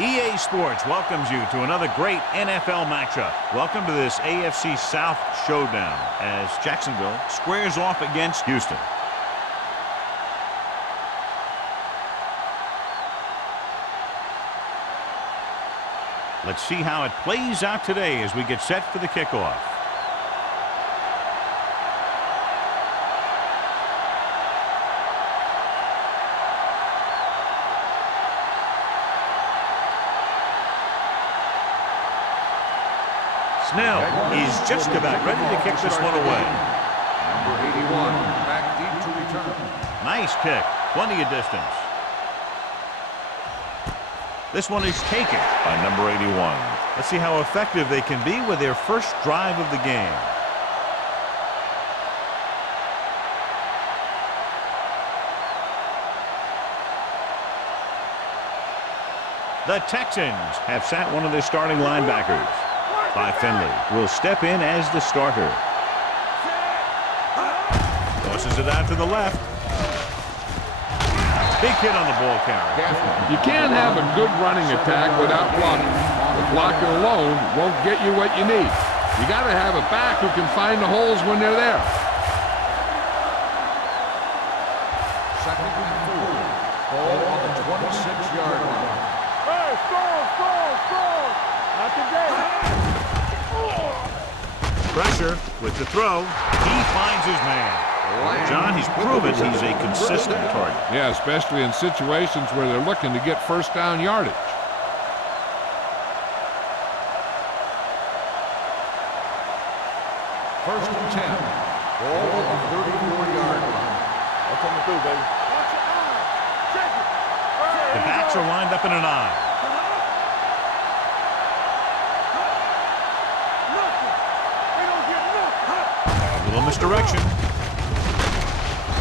EA Sports welcomes you to another great NFL matchup. Welcome to this AFC South showdown as Jacksonville squares off against Houston. Let's see how it plays out today as we get set for the kickoff. Snell is just about ready to kick this one away. Number 81, back deep to return. Nice kick, plenty of distance. This one is taken by number 81. Let's see how effective they can be with their first drive of the game. The Texans have sat one of their starting linebackers. By Finley will step in as the starter. Tosses it out to the left. Big hit on the ball carrier. You can't have a good running attack without blocking. The blocking alone won't get you what you need. You got to have a back who can find the holes when they're there. Second and 4. Ball on the 26-yard line. Hey, score! Not today. Pressure with the throw. He finds his man. John, he's proven he's a consistent target. Yeah, especially in situations where they're looking to get first down yardage. First and 10. Ball on the 34-yard line. That's coming through, baby. The backs are lined up in an eye. A little misdirection.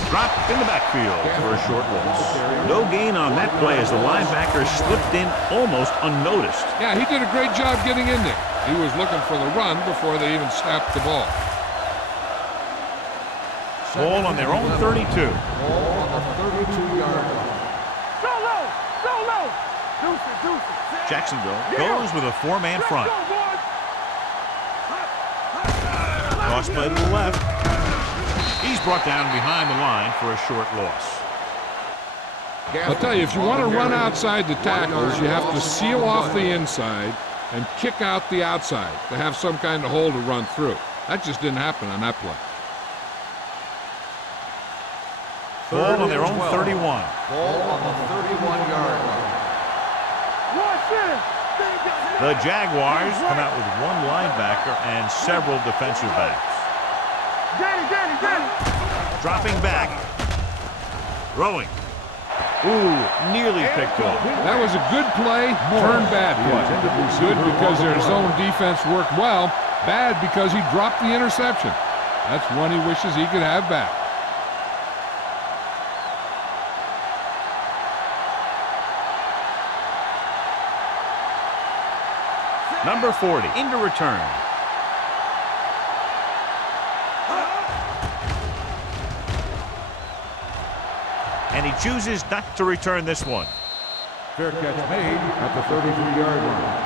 Dropped in the backfield for a short loss. No gain on that play as the linebacker slipped in almost unnoticed. Yeah, he did a great job getting in there. He was looking for the run before they even snapped the ball. Ball on their own 32. Ball on the 32-yard line. Go low! Deuce. Jacksonville goes with a four-man front. Cross play to the left. He's brought down behind the line for a short loss. I'll tell you, if you want to run outside the tackles, you have to seal off the inside and kick out the outside to have some kind of hole to run through. That just didn't happen on that play. Ball on their own 31. Ball on the 31-yard line. The Jaguars come out with one linebacker and several defensive backs. Dropping back. Throwing. Ooh, nearly picked off. That was a good play, turned bad play. Good because their zone defense worked well, bad because he dropped the interception. That's one he wishes he could have back. Number 40 into return. And he chooses not to return this one. Fair catch made at the 33-yard line.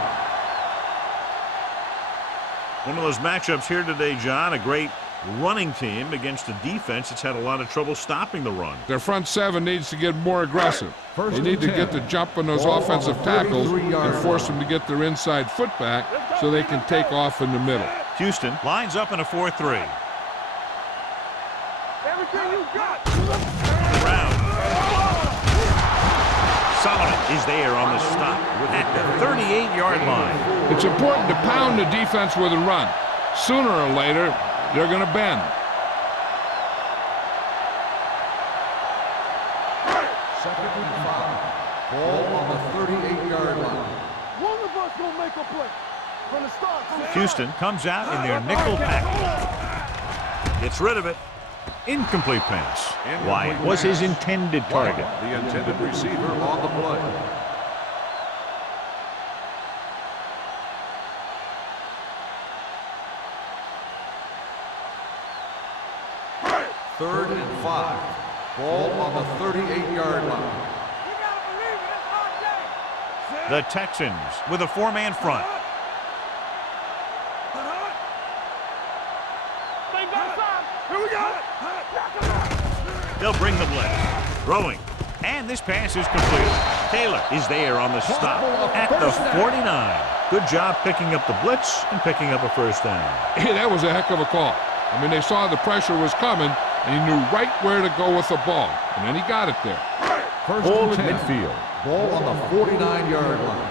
One of those matchups here today, John, a great running team against a defense that's had a lot of trouble stopping the run. Their front seven needs to get more aggressive. They need to get the jump on those offensive tackles and force them to get their inside foot back so they can take off in the middle. Houston lines up in a 4-3. Everything you got. Brown. Solomon is there on the stop at the 38-yard line. It's important to pound the defense with a run. Sooner or later, they're going to bend. Second and 5. Ball on the 38-yard line. One of us gonna make a play. From the start. Houston comes out in their nickel package. Gets rid of it. Incomplete pass. Wyatt was his intended target. The intended receiver on the play. Third and 5. Ball on the 38-yard line. The Texans with a 4-man front. Here we go. They'll bring the blitz. Throwing. And this pass is completed. Taylor is there on the stop at the 49. Good job picking up the blitz and picking up a first down. Hey, that was a heck of a call. I mean, they saw the pressure was coming, and he knew right where to go with the ball. And then he got it there. First Ball and at 10. midfield. Ball on the 49-yard line.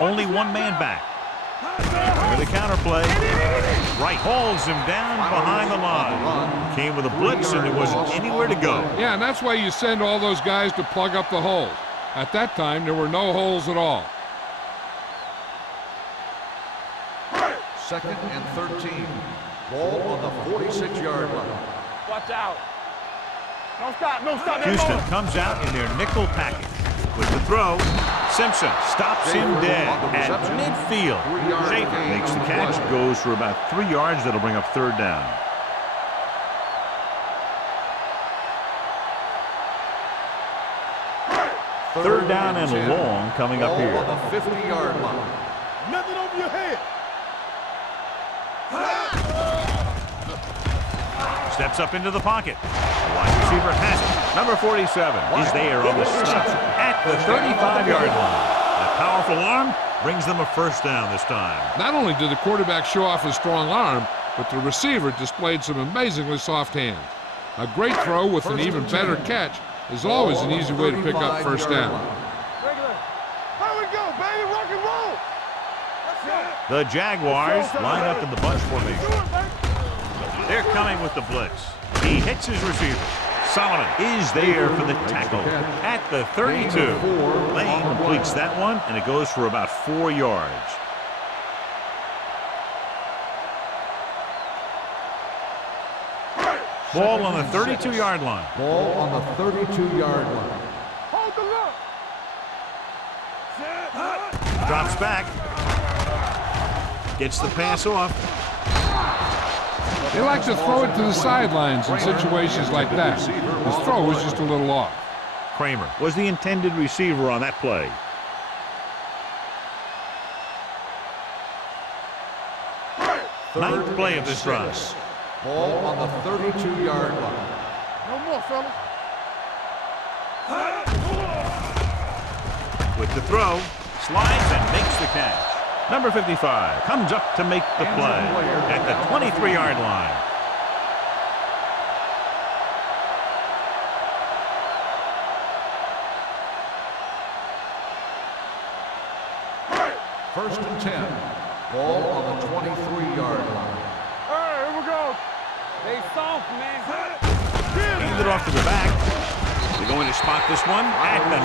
Only one man back. With a counter play. Right hauls him down behind the line. Came with a blitz and there wasn't anywhere to go. Yeah, and that's why you send all those guys to plug up the holes. At that time, there were no holes at all. Second and 13. Ball on the 46-yard line. Watch out. Don't stop. No stop. Houston comes out in their nickel package. With the throw, Simpson stops him dead at midfield. Schaefer makes the catch, goes for about 3 yards. That'll bring up third down. Third down and long coming up here. On the 50-yard line. Nothing over your head. Steps up into the pocket. The wide receiver has it. Number 47 is there on the stop at the 35-yard line. A powerful arm brings them a first down this time. Not only did the quarterback show off his strong arm, but the receiver displayed some amazingly soft hands. A great throw with an even better catch is always an easy way to pick up first down. Regular. Here we go, baby. Rock and roll. Let's go. The Jaguars line up in the bunch formation. Do it, baby. They're coming with the blitz. He hits his receiver. Solomon is there for the tackle at the 32. Lane completes that one, and it goes for about 4 yards. Ball on the 32-yard line. Ball on the 32-yard line. Hold the look. Drops back. Gets the pass off. They like to throw it to the sidelines in situations like that. His throw was just a little off. Kramer was the intended receiver on that play. Ninth play of this drive. Ball on the 32-yard line. No more, fellas. With the throw, slides and makes the catch. Number 55 comes up to make the play at the 23-yard line. First and 10. Ball on the 23-yard line. All right, here we go. They soft, man. Hand it off to the back. They're going to spot this one at the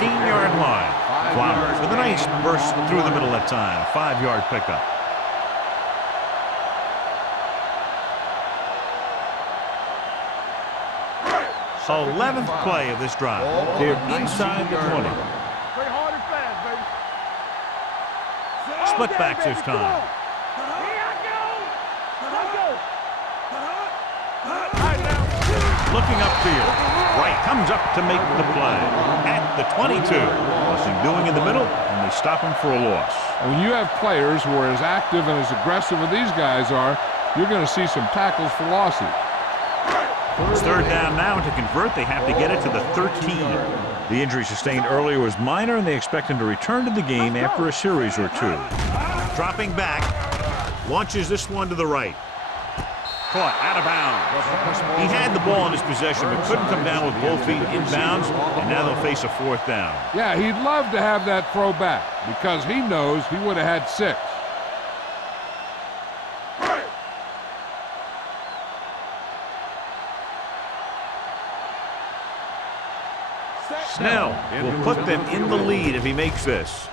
19-yard line. Flowers with a nice burst through the middle that time. 5-yard pickup. So 11th play of this drive. They're inside the 20. Play hard and fast, baby. Split backs this time. Here I go. Let's go. All right, now. Looking upfield. Wright comes up to make the play at the 22. Nothing doing in the middle, and they stop him for a loss. And when you have players who are as active and as aggressive as these guys are, you're going to see some tackles for losses. It's third down now, and to convert, they have to get it to the 13. The injury sustained earlier was minor, and they expect him to return to the game after a series or two. Dropping back, launches this one to the right. Caught out of bounds. He had the ball in his possession, but couldn't come down with both feet inbounds, and now they'll face a fourth down. Yeah, he'd love to have that throw back because he knows he would have had 6. Snell will put them in the lead if he makes this.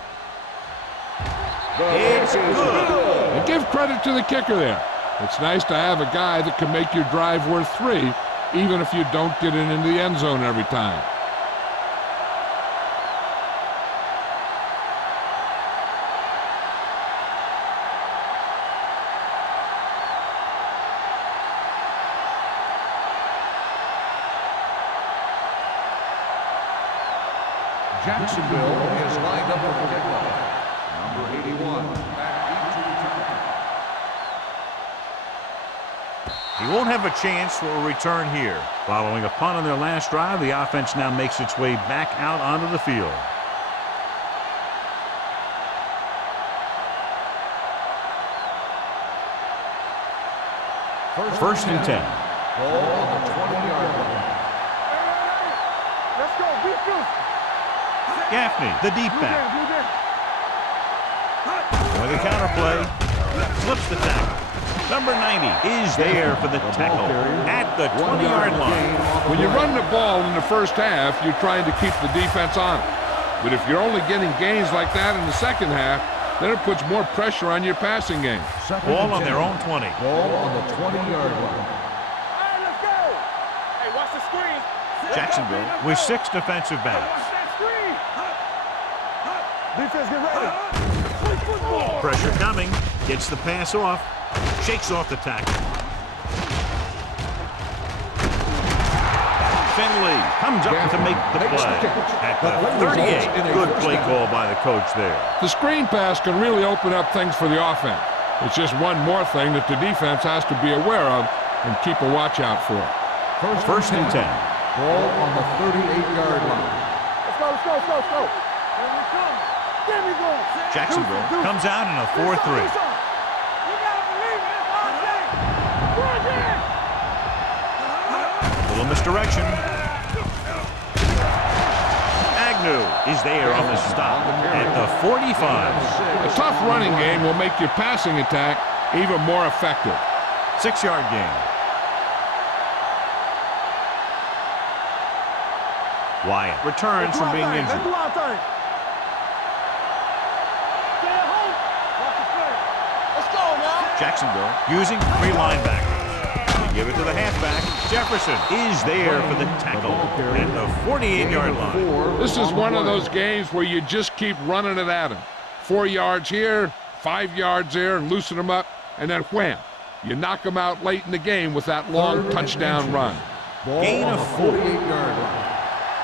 It's good. And give credit to the kicker there. It's nice to have a guy that can make your drive worth 3, even if you don't get it into the end zone every time. Jacksonville is lined up for the kickoff. Number 81, back into return. He won't have a chance for a return here. Following a punt on their last drive, the offense now makes its way back out onto the field. First and 10. Ball on the 20-yard line. Let's go. Beat this. Gaffney, the deep back. With the counterplay, flips the tackle. Number 90 is there for the tackle at the 20-yard line. When you run the ball in the first half, you're trying to keep the defense on it. But if you're only getting gains like that in the second half, then it puts more pressure on your passing game. Ball on their own 20. Ball on the 20-yard line. Hey, let's go. Hey, watch the screen. Jacksonville with 6 defensive backs. Watch that screen. Defense, get ready. Play football. Pressure coming. Gets the pass off. Shakes off the tackle. Finley comes up to make the play. At the 38. Good play call by the coach there. The screen pass can really open up things for the offense. It's just one more thing that the defense has to be aware of and keep a watch out for. First and 10. Ball on the 38-yard line. Let's go, let's go, let's go, let's go. Here we come. There we go. Jacksonville comes out in a 4-3. You gotta believe it. It's all day. Push it. Little misdirection. Agnew is there on the stop at the 45. A tough running game will make your passing attack even more effective. 6-yard gain. Wyatt returns from being Let's injured. do our thing. Stay at home. Watch the play. Let's go now. Jacksonville using 3 linebackers. They give it to the halfback. Jefferson is there for the tackle at the 48-yard line. This is one of those games where you just keep running it at him. 4 yards here, 5 yards there, and loosen them up, and then wham. You knock them out late in the game with that long touchdown run. Gain of 4. 48-yard line.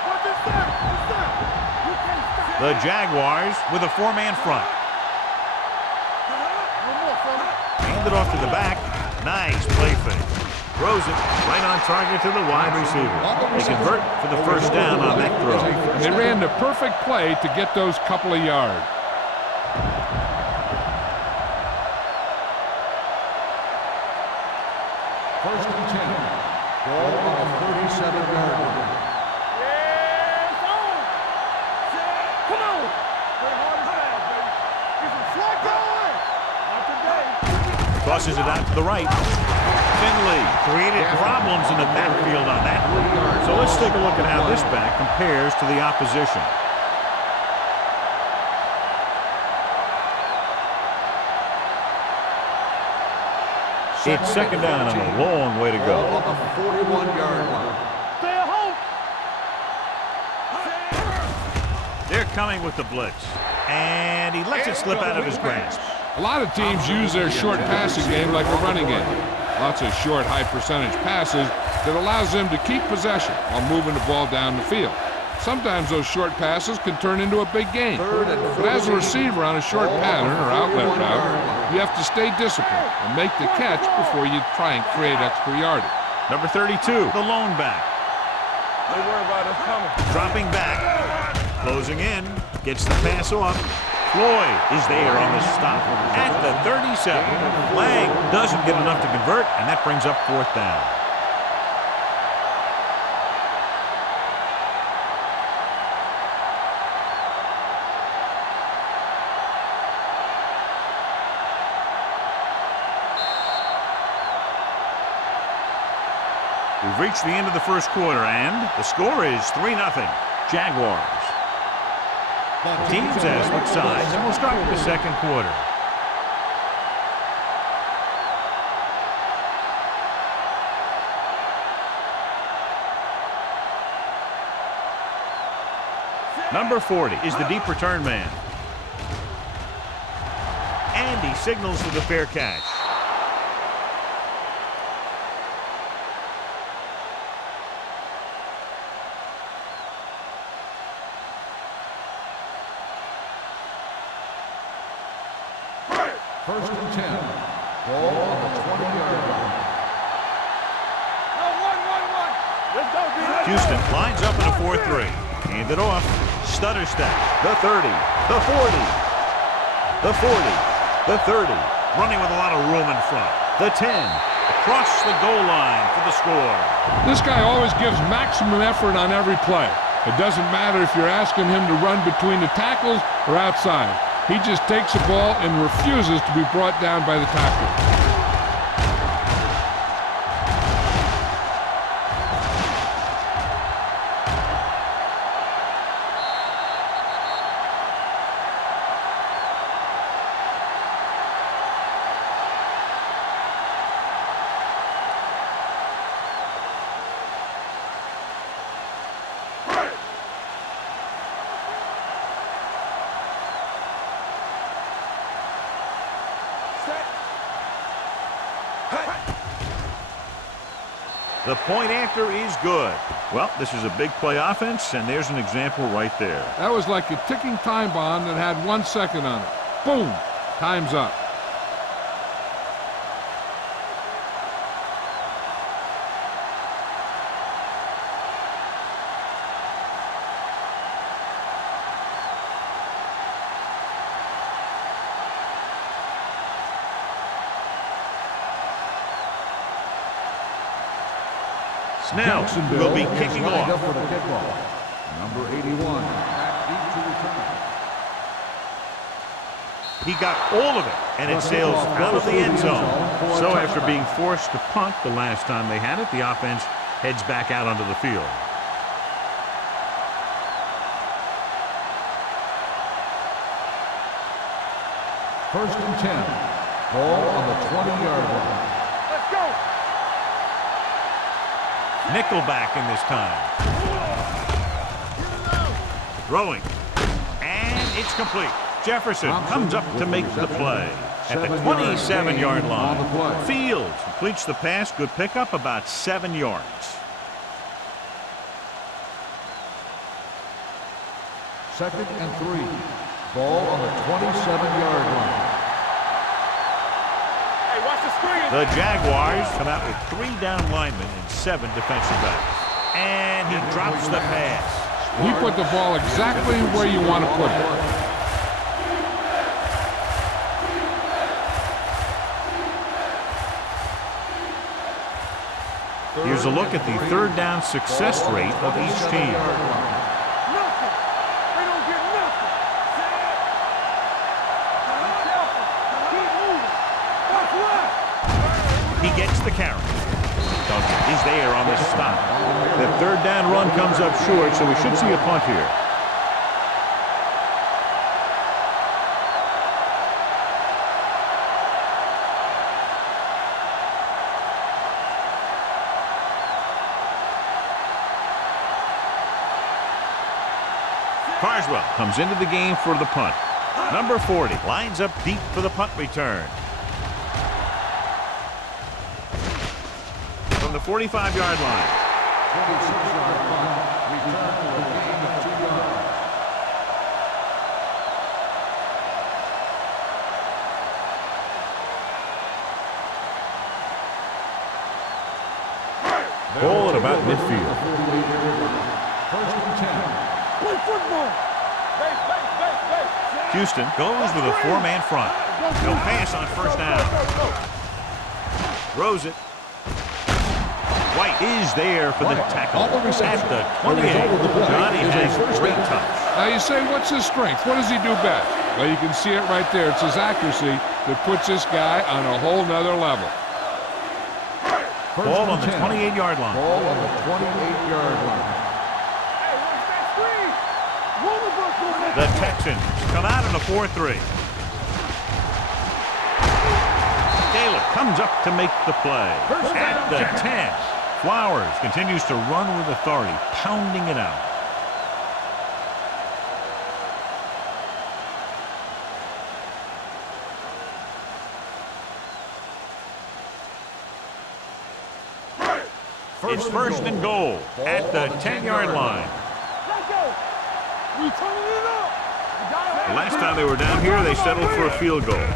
What's this step? What's that? You can't stop. The Jaguars with a 4-man front. One more, fella. Hand it off to the back. Nice play fake. Throws it right on target to the wide receiver. They convert for the first down on that throw. They ran the perfect play to get those couple of yards. First and 10. Ball on the 37-yard line. Yeah, it's on. Come on. Play hard and fast, baby. Get some slack going. Not today. Tosses it out to the right. Finley created problems in the backfield on that. So let's take a look at how this back compares to the opposition. It's second down and a long way to Ball go. on the 41-yard line. Stay at home. They're coming with the blitz. And he lets it slip out of his grasp. A lot of teams use their short passing game like a running game. Lots of short, high-percentage passes that allows them to keep possession while moving the ball down the field. Sometimes those short passes can turn into a big gain. But as a receiver on a short pattern or outlet route, you have to stay disciplined and make the catch before you try and create extra yardage. Number 32, the lone back. Don't worry about us coming. Dropping back. Closing in. Gets the pass off. Floyd is there on the stop at the 37. Lang doesn't get enough to convert, and that brings up 4th down. We've reached the end of the first quarter, and the score is 3-0. Jaguars. Teams as switch sides, and we'll start with the second quarter. Number 40 is the deep return man. And he signals for the fair catch. First and 10. Ball on the 20-yard line. No, one. Let's go, D. Houston lines up in a 4-3. Hand it off. Stutter step. The 30. The 40. The 40. The 30. Running with a lot of room in front. The 10. Across the goal line for the score. This guy always gives maximum effort on every play. It doesn't matter if you're asking him to run between the tackles or outside. He just takes the ball and refuses to be brought down by the tackler. The point after is good. Well, this is a big play offense, and there's an example right there. That was like a ticking time bomb that had 1 second on it. Boom! Time's up. Snell will be kicking lined up off. for the kickoff. Number 81, back deep to return. He got all of it, and it sails out of the end zone. So after being forced to punt the last time they had it, the offense heads back out onto the field. First and 10. Ball on the 20-yard line. Let's go. Nickelback in this time. Throwing. And it's complete. Jefferson comes up to make the play at the 27-yard line. Fields completes the pass. Good pickup, about 7 yards. Second and 3. Ball on the 27-yard line. Hey, watch the screen. The Jaguars come out with 3 down linemen and 7 defensive backs. And he drops the pass. He put the ball exactly where you want to put it. Here's a look at the third down success rate of each team. Nothing. They don't get nothing. Keep moving. What's left? He gets the carry. Duncan is there on the stop. The third down run comes up short, so we should see a punt here. Carswell comes into the game for the punt. Number 40 lines up deep for the punt return. From the 45-yard line. 26-yard punt. Return for a gain of 2 yards. Ball at about midfield. First and 10. Play football. Base. Houston goes with a 4-man front. No pass on first down. Throws it. White is there for the tackle at the 28. Johnny has great touch. Now you say, what's his strength? What does he do best? Well, you can see it right there. It's his accuracy that puts this guy on a whole nother level. Ball on the 28-yard line. Ball on the 28-yard line. Hey, watch that screen. The Texans come out in a 4-3. Taylor comes up to make the play at the 10. Flowers continues to run with authority, pounding it out. It's first and goal at the 10-yard line. Let's go. We turning it up. The last time they were down here, they settled for a field goal.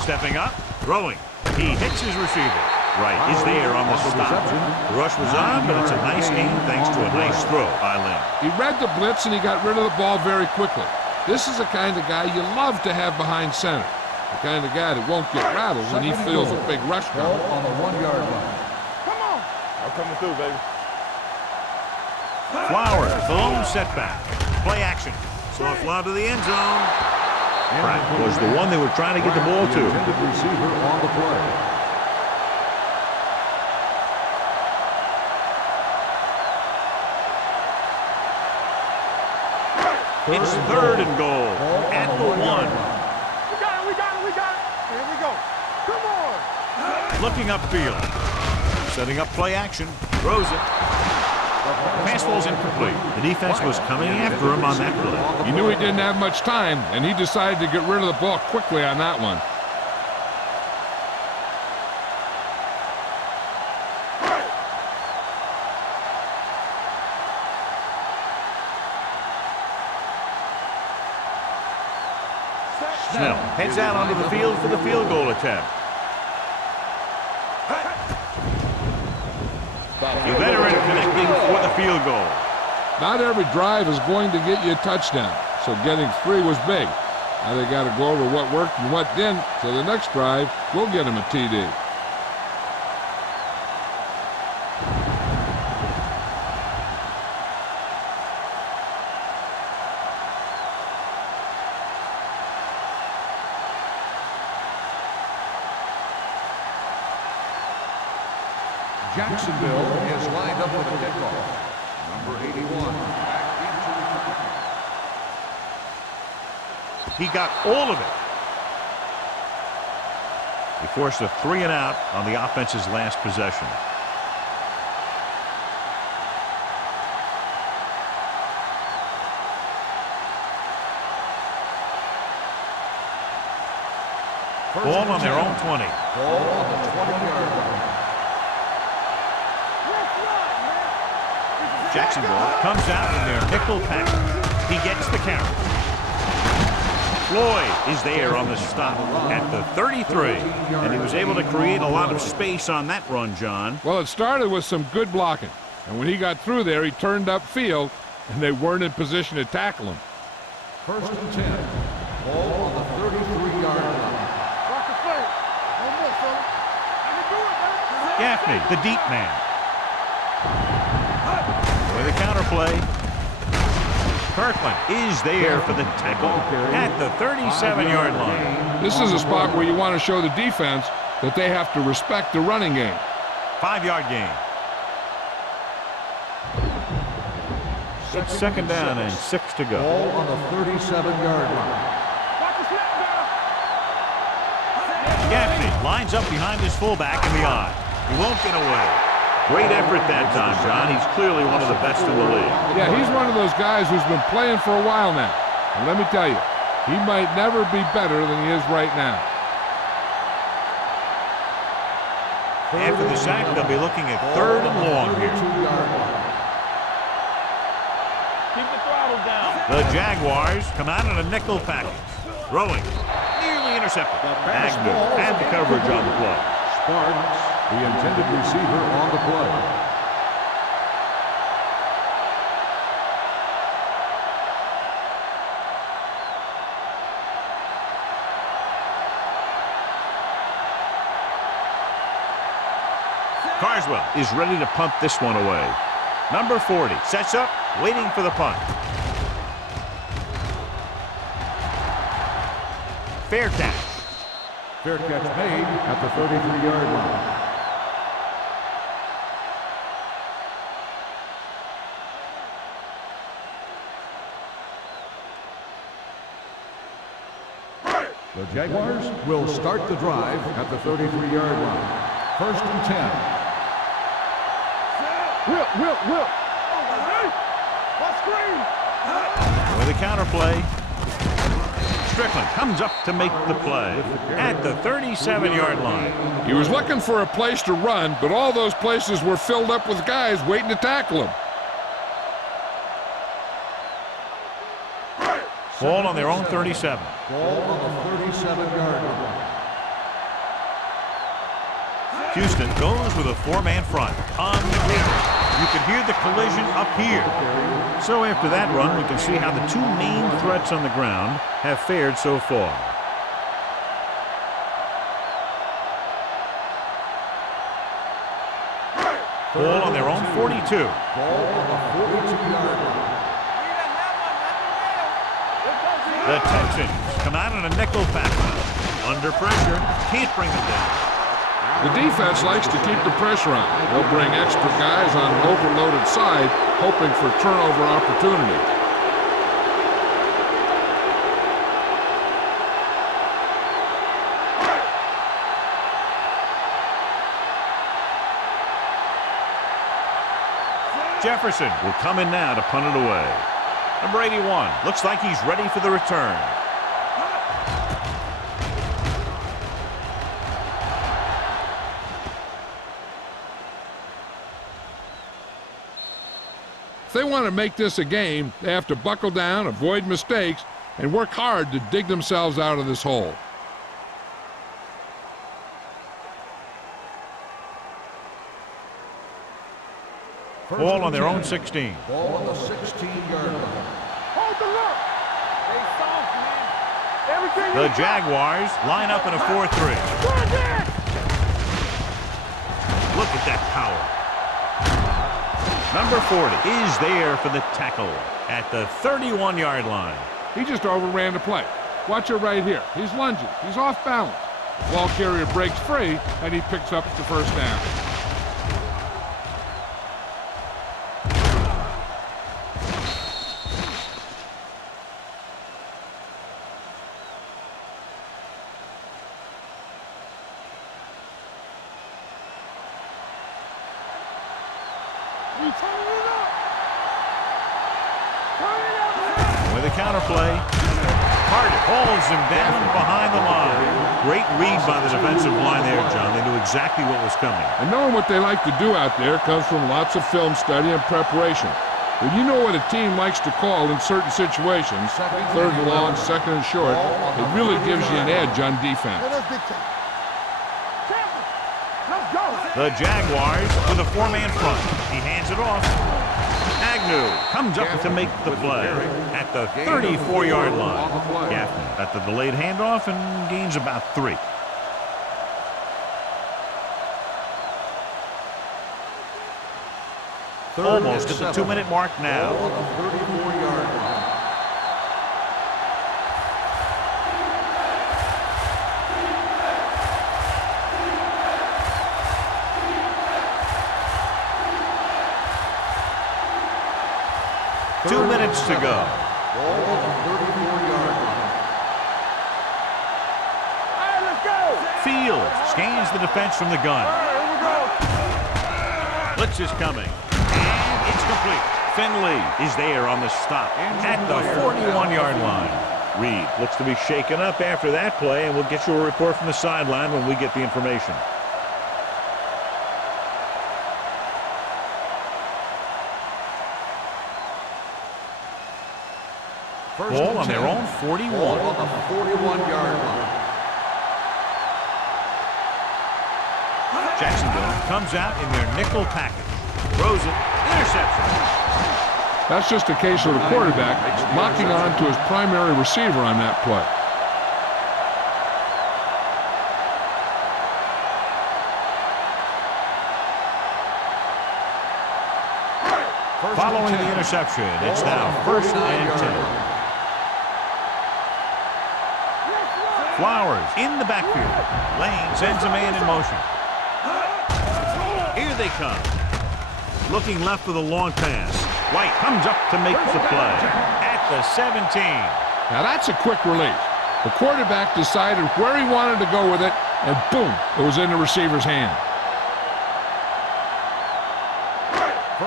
Stepping up, throwing. He hits his receiver. Right, is there on the stop. The rush was on, but it's a nice gain thanks to a nice throw by Lynn. He read the blitz and he got rid of the ball very quickly. This is the kind of guy you love to have behind center. The kind of guy that won't get rattled when he feels a big rush coming. On the 1-yard line. Come on. I'm coming through, baby. Flowers, the lone setback. Play action. Soft lob to the end zone. Pratt was the one they were trying to get the ball to. Intended receiver on the play. It's 3rd and goal at the 1. We got it. Here we go. Come on. Looking upfield. Setting up play action. Throws it. Pass falls incomplete. The defense was coming after him on that play. He knew he didn't have much time, and he decided to get rid of the ball quickly on that one. Snell heads out onto the field for the field goal attempt. The veteran connecting for the field goal. Not every drive is going to get you a touchdown, so getting 3 was big. Now they got to go over what worked and what didn't, so the next drive will get him a TD. Jacksonville is lined up with a kickoff. Number 81 back into the. He got all of it. He forced a 3 and out on the offense's last possession. Ball on their own 20. Ball on the 20-yard line. Jacksonville comes out in their nickel package. He gets the count. Floyd is there on the stop at the 33, and he was able to create a lot of space on that run, John. Well, it started with some good blocking, and when he got through there, he turned upfield, and they weren't in position to tackle him. 1st and 10. Ball on the 33-yard line. Rock the play. One more, fella. I can do it, man. Gaffney, the deep man. With a counterplay. Kirkland is there for the tackle at the 37-yard line. This is a spot where you want to show the defense that they have to respect the running game. 5-yard gain. It's 2nd down and 6 to go. Ball on the 37-yard line. Watch the snap now. Gaffney lines up behind his fullback in the eye. He won't get away. Great effort that time, John. He's clearly one of the best in the league. Yeah, he's one of those guys who's been playing for a while now. And let me tell you, he might never be better than he is right now. After the sack, they'll be looking at 3rd and long here. Keep the throttle down. The Jaguars come out in a nickel package. Throwing. Nearly intercepted. Agnew had the coverage on the play. Sparks, the intended receiver on the play. Carswell is ready to punt this one away. Number 40 sets up, waiting for the punt. Fair catch. Fair catch made at the 33-yard line. The Jaguars will start the drive at the 33-yard line. 1st and 10. Will. What screen? With a counterplay. Strickland comes up to make the play at the 37-yard line. He was looking for a place to run, but all those places were filled up with guys waiting to tackle him. Ball on their own 37. Ball on the 37-yard line. Houston goes with a four-man front. On the kick. You can hear the collision up here. So after that run, we can see how the two main threats on the ground have fared so far. Ball on their own 42. Ball on the 42-yard line. The Texans come out in a nickel package. Under pressure, can't bring them down. The defense likes to keep the pressure on. They'll bring extra guys on an overloaded side, hoping for turnover opportunity. Jefferson will come in now to punt it away. Number 81 looks like he's ready for the return. If they want to make this a game, they have to buckle down, avoid mistakes, and work hard to dig themselves out of this hole. Ball on their own 16. Ball on the 16-yard line. Hold the look. Stay soft, man. Everything The Jaguars line up in a 4-3. Look at that power. Number 40 is there for the tackle at the 31-yard line. He just overran the play. Watch it right here. He's lunging. He's off balance. The ball carrier breaks free, and he picks up the first down. With a counterplay, Carter holds him down behind the line. Great read by the defensive line there, John. They knew exactly what was coming. And knowing what they like to do out there comes from lots of film study and preparation. When you know what a team likes to call in certain situations, third and long, second and short, it really gives you an edge on defense. The Jaguars with a four-man front. He hands it off. Agnew comes up to make the play at the 34-yard line. Gaffney at the delayed handoff and gains about 3. Almost at the 2-minute mark now. Ball on the 34-yard line. Two minutes to go. Ball on the 34-yard line. All right, let's go. Fields scans the defense from the gun. All right, here we go. Blitz is coming. And it's complete. Finley is there on the stop at the 41-yard line. Reed looks to be shaken up after that play, and we'll get you a report from the sideline when we get the information. Ball on their own 41. Ball on the 41-yard line. Jacksonville comes out in their nickel package. Throws it. Interception. That's just a case of the quarterback locking on to his primary receiver on that play. Following the interception, it's now 1st and 10. Flowers in the backfield. Lane sends a man in motion. Here they come. Looking left for the long pass. White comes up to make the play at the 17. Now that's a quick release. The quarterback decided where he wanted to go with it, and boom, it was in the receiver's hand.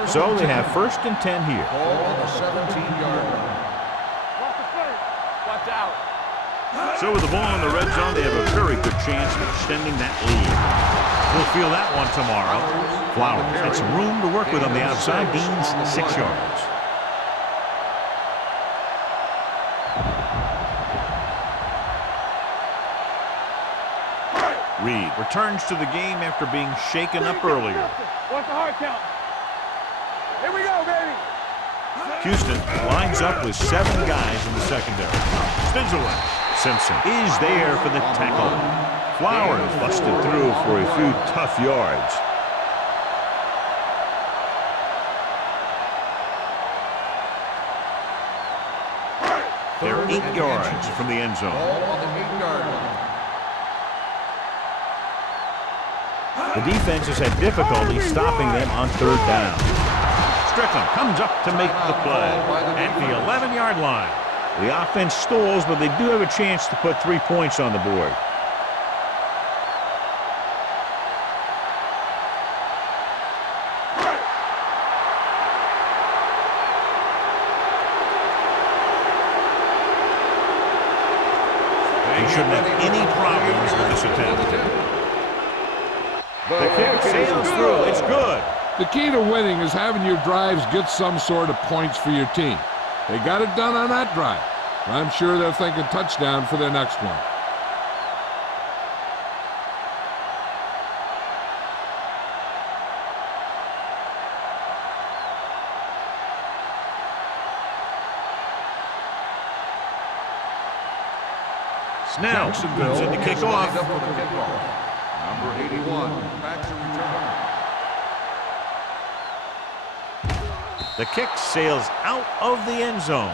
So they have 1st and 10 here. Ball on the 17-yard line. Watch the play. Watch out. So with the ball in the red zone, they have a very good chance of extending that lead. We'll feel that one tomorrow. Flowers had some room to work with on the outside, gains 6 yards. Reed returns to the game after being shaken up earlier. Watch the hard count. Here we go, baby. Houston lines up with 7 guys in the secondary. Spins away. Simpson is there for the tackle. Flowers busted through for a few tough yards. They're 8 yards from the end zone. Ball on the 8-yard line. The defense has had difficulty stopping them on 3rd down. Strickland comes up to make the play at the 11-yard line. The offense stalls, but they do have a chance to put 3 points on the board. They shouldn't have any problems with this attempt. The kick sails through. It's good. The key to winning is having your drives get some sort of points for your team. They got it done on that drive. I'm sure they're thinking touchdown for their next one. Snell comes in to kick off. Number 81, back to return. The kick sails out of the end zone.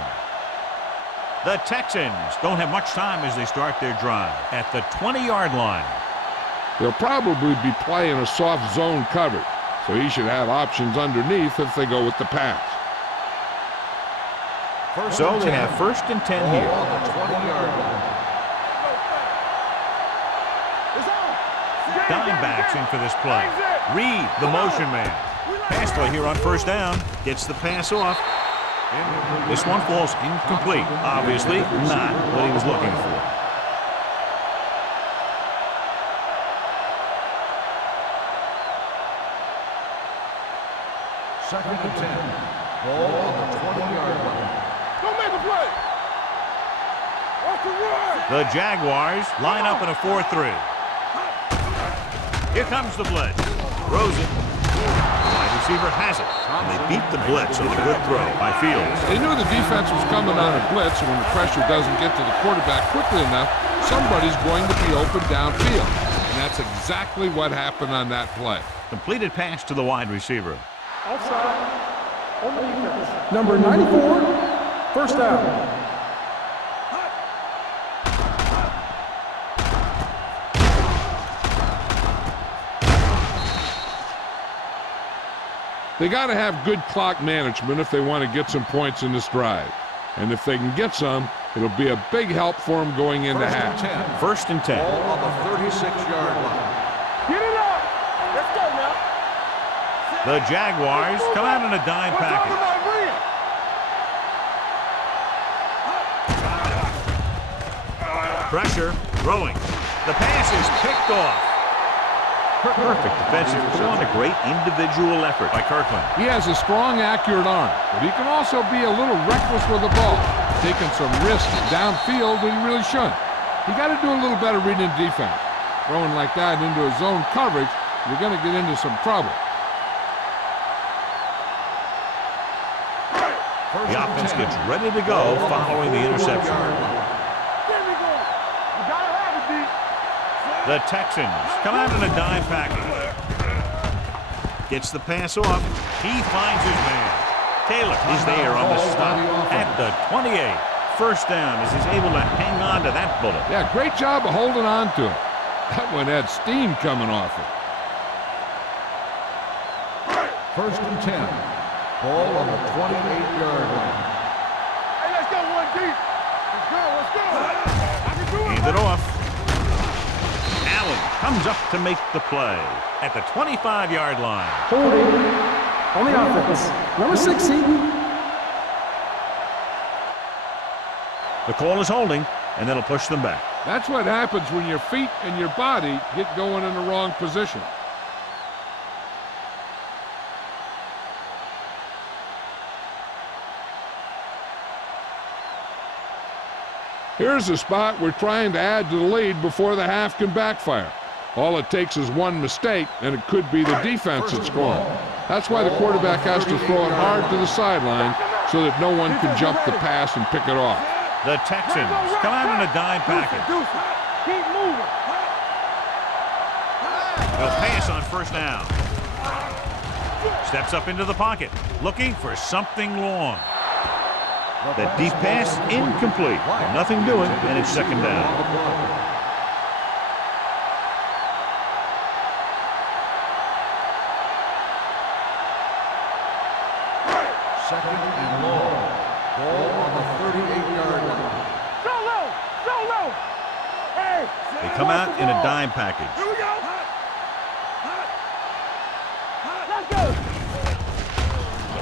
The Texans don't have much time as they start their drive at the 20-yard line. They'll probably be playing a soft zone coverage, so he should have options underneath if they go with the pass. So they have 1st and 10 here. On the 20-yard line. Dimebacks in for this play. Reed, the motion man. Pass play here on 1st down. Gets the pass off. This one falls incomplete. Obviously not what he was looking for. Second and 10. Ball on the 20-yard line. Don't make a play. Watch the run. The Jaguars line up in a 4-3. Here comes the blitz. Throws it. Wide receiver has it. And they beat the blitz on the good throw by Fields. They knew the defense was coming on a blitz, and when the pressure doesn't get to the quarterback quickly enough, somebody's going to be open downfield. And that's exactly what happened on that play. Completed pass to the wide receiver. Offside. On the defense. Number 94. 1st down. They got to have good clock management if they want to get some points in this drive. And if they can get some, it'll be a big help for them going into half. 1st and 10. Ball on the 36-yard line. Get it up. Let's go now. The Jaguars come out in a dime package. Pressure, throwing. The pass is picked off. Perfect defensive pull on a great individual effort by Kirkland. He has a strong, accurate arm, but he can also be a little reckless with the ball, taking some risks downfield that he really shouldn't. You got to do a little better reading defense. Throwing like that into a zone coverage, you're going to get into some trouble. The offense gets ready to go following the interception. The Texans come out in a dime package. Gets the pass off. He finds his man. Taylor is there on the stop at the 28. 1st down as he's able to hang on to that bullet. Yeah, great job of holding on to it. That one had steam coming off it. 1st and 10. Ball on the 28-yard line. Hey, let's go one deep. Let's go, let's go. I can do it. Hand it off. Allen comes up to make the play at the 25-yard line. Holding on the offense. Number 60. The call is holding, and that'll push them back. That's what happens when your feet and your body get going in the wrong position. Here's a spot we're trying to add to the lead before the half can backfire. All it takes is one mistake, and it could be the defense that's scoring. That's why the quarterback has to throw it hard to the sideline so that no one can jump the pass and pick it off. The Texans come out in a dime package. Keep moving. They'll pass on first down. Steps up into the pocket, looking for something long. The deep pass incomplete. Nothing doing, and it's second down. Second and long. Ball on the 38-yard line. So low. Hey. They come out in a dime package. Here we go. Let's go.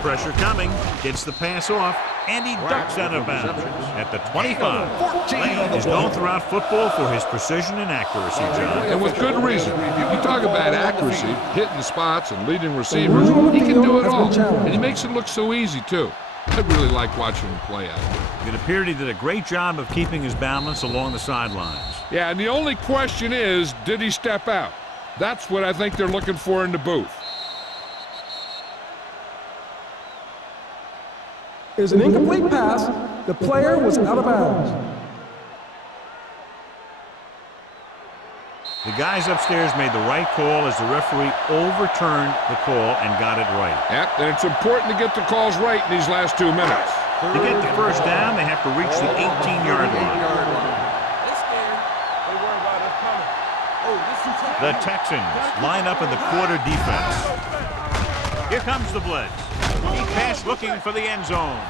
Pressure coming, gets the pass off, and he ducks out of bounds at the 25. Lane is known throughout football for his precision and accuracy, John. And with good reason. You talk about accuracy, hitting spots and leading receivers, he can do it all. And he makes it look so easy, too. I really like watching him play out there. It appeared he did a great job of keeping his balance along the sidelines. Yeah, and the only question is, did he step out? That's what I think they're looking for in the booth. Is an incomplete pass. The player was out of bounds. The guys upstairs made the right call as the referee overturned the call and got it right. Yep, and it's important to get the calls right in these last 2 minutes. To get the first down, they have to reach the 18-yard line. They're scared. They worry about us coming. Oh, this is tough. The Texans line up in the quarter defense. Here comes the blitz. Deep pass looking for the end zone.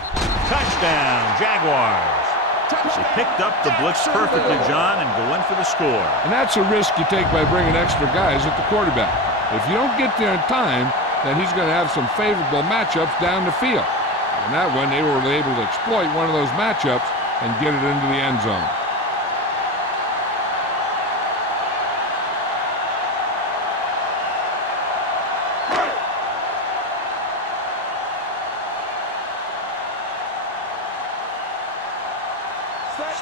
Touchdown, Jaguars. They picked up the blitz perfectly, John, and go in for the score. And that's a risk you take by bringing extra guys at the quarterback. If you don't get there in time, then he's going to have some favorable matchups down the field. And that one, they were able to exploit one of those matchups and get it into the end zone.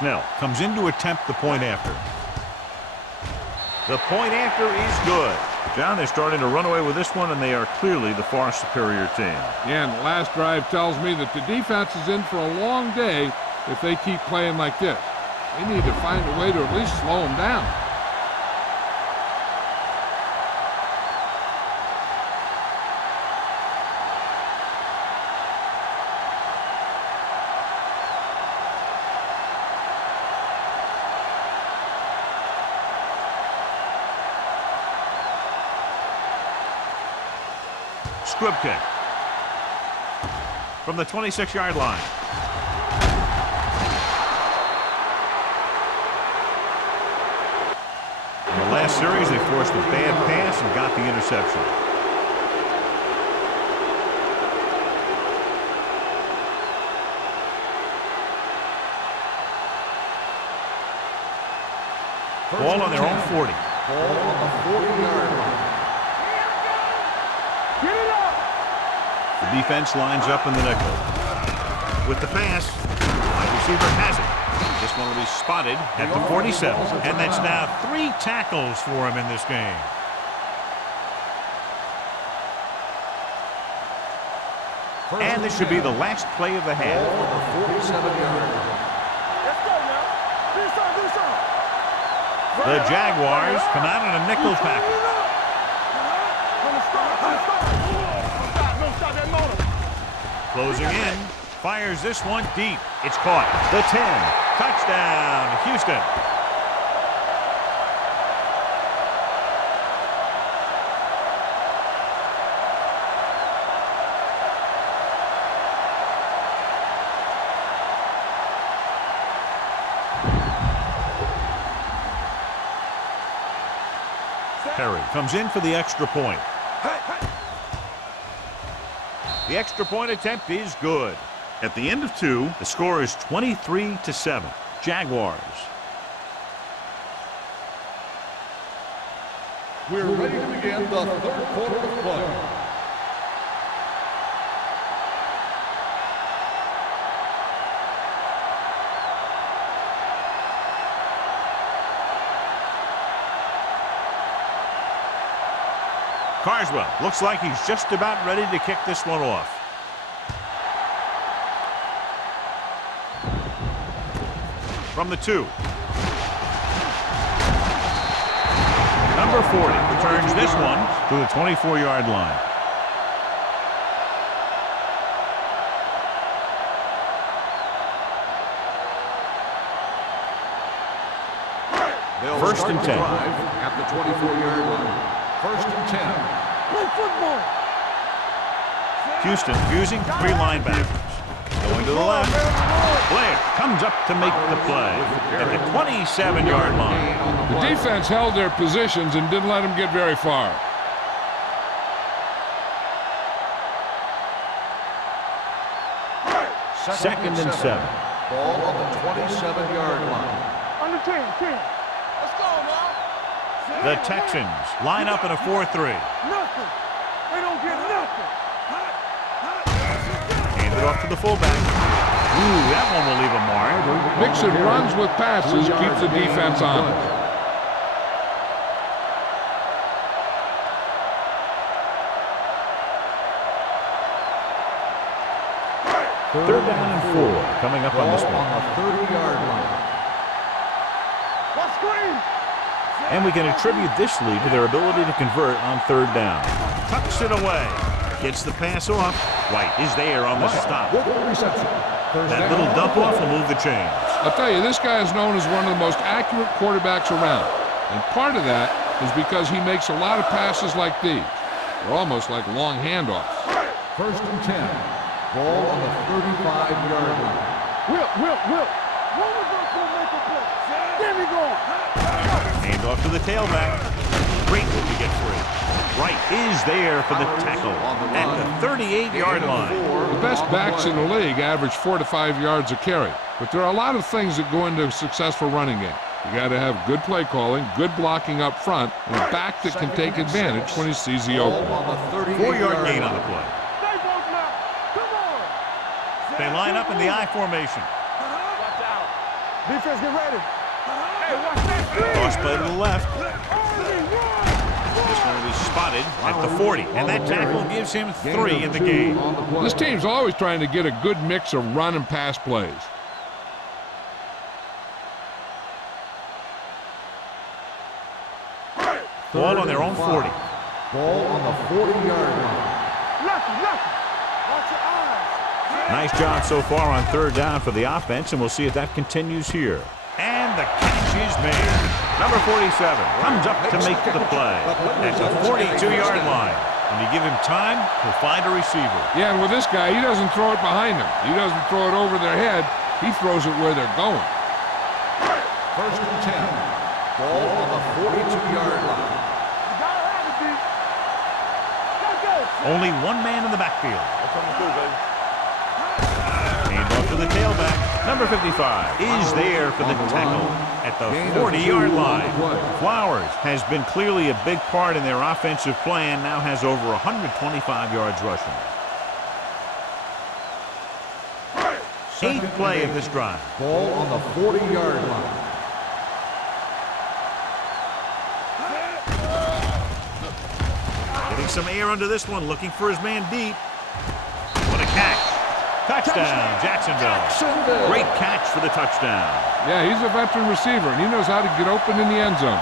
Snell comes in to attempt the point after. The point after is good. John, they're starting to run away with this one, and they are clearly the far superior team. Yeah, and the last drive tells me that the defense is in for a long day if they keep playing like this. They need to find a way to at least slow them down. Squib kick from the 26-yard line. In the last series, they forced a bad pass and got the interception. Ball on their own 40. Ball on the 40-yard line. The defense lines up in the nickel. With the pass, wide receiver has it. This one will be spotted at the 47. And that's now 3 tackles for him in this game. And this should be the last play of the half. Ball on the 47-yard line. Let's go now. Do something. The Jaguars come out in a nickel package. Closing in, fires this one deep. It's caught. The 10. Touchdown, Houston. Perry comes in for the extra point. The extra point attempt is good. At the end of 2, the score is 23-7. Jaguars. We're ready to begin the third quarter of play. Carswell looks like he's just about ready to kick this one off. From the 2. Number 40 returns this one to the 24-yard line. First and 10. At the 24-yard line. First and 10. Play football. Houston using 3 linebackers. Going to the left. Blair comes up to make the play at the 27-yard line. The defense held their positions and didn't let them get very far. Second and 7. Ball on the 27-yard line. Under 10. Let's go, now. The Texans line up in a 4-3. Nothing. They don't get nothing. Hand it off to the fullback. Ooh, that one will leave a mark. Mixon runs with passes, keeps the defense honest. Third down and 4 coming up on this Ball one. on the 30-yard line. Let's screen. And we can attribute this lead to their ability to convert on third down. Tucks it away. Gets the pass off. White is there on the stop. That little dump off will move the chains. I'll tell you, this guy is known as one of the most accurate quarterbacks around. And part of that is because he makes a lot of passes like these. They're almost like long handoffs. First and 10. Ball on the 35-yard line. Will. Rollers up to make a play. There we go. Hand off to the tailback. Great move to get free. Wright is there for the tackle at the 38-yard line. The best backs in the league average 4 to 5 yards a carry. But there are a lot of things that go into a successful running game. You got to have good play calling, good blocking up front, and a back that can take advantage when he sees the opening. 4-yard gain on the play. Stay both now. Come on. They line up in the I formation. Watch out. Defense, get ready. Hey, watch that screen. Cross play to the left. This one will be spotted at the 40, and that tackle gives him 3 in the game. This team's always trying to get a good mix of run and pass plays. Ball on their own 40. Ball on the 40-yard line. Lucky. Watch your eyes. Nice job so far on third down for the offense, and we'll see if that continues here. And the catch is made. Number 47 comes up to make the play at the 42-yard line. When you give him time, he'll find a receiver. Yeah, and with this guy, he doesn't throw it behind them. He doesn't throw it over their head. He throws it where they're going. First and 10. Ball on the 42-yard line. You gotta have it, D. Let's go. Only one man in the backfield. Hand off to the tailback. Number 55 is there for the tackle at the 40-yard line. Flowers has been clearly a big part in their offensive plan, now has over 125 yards rushing. 8th play of this drive. Ball on the 40-yard line. Getting some air under this one, looking for his man deep. What a catch. Touchdown, Jacksonville. Great catch for the touchdown. Yeah, he's a veteran receiver, and he knows how to get open in the end zone.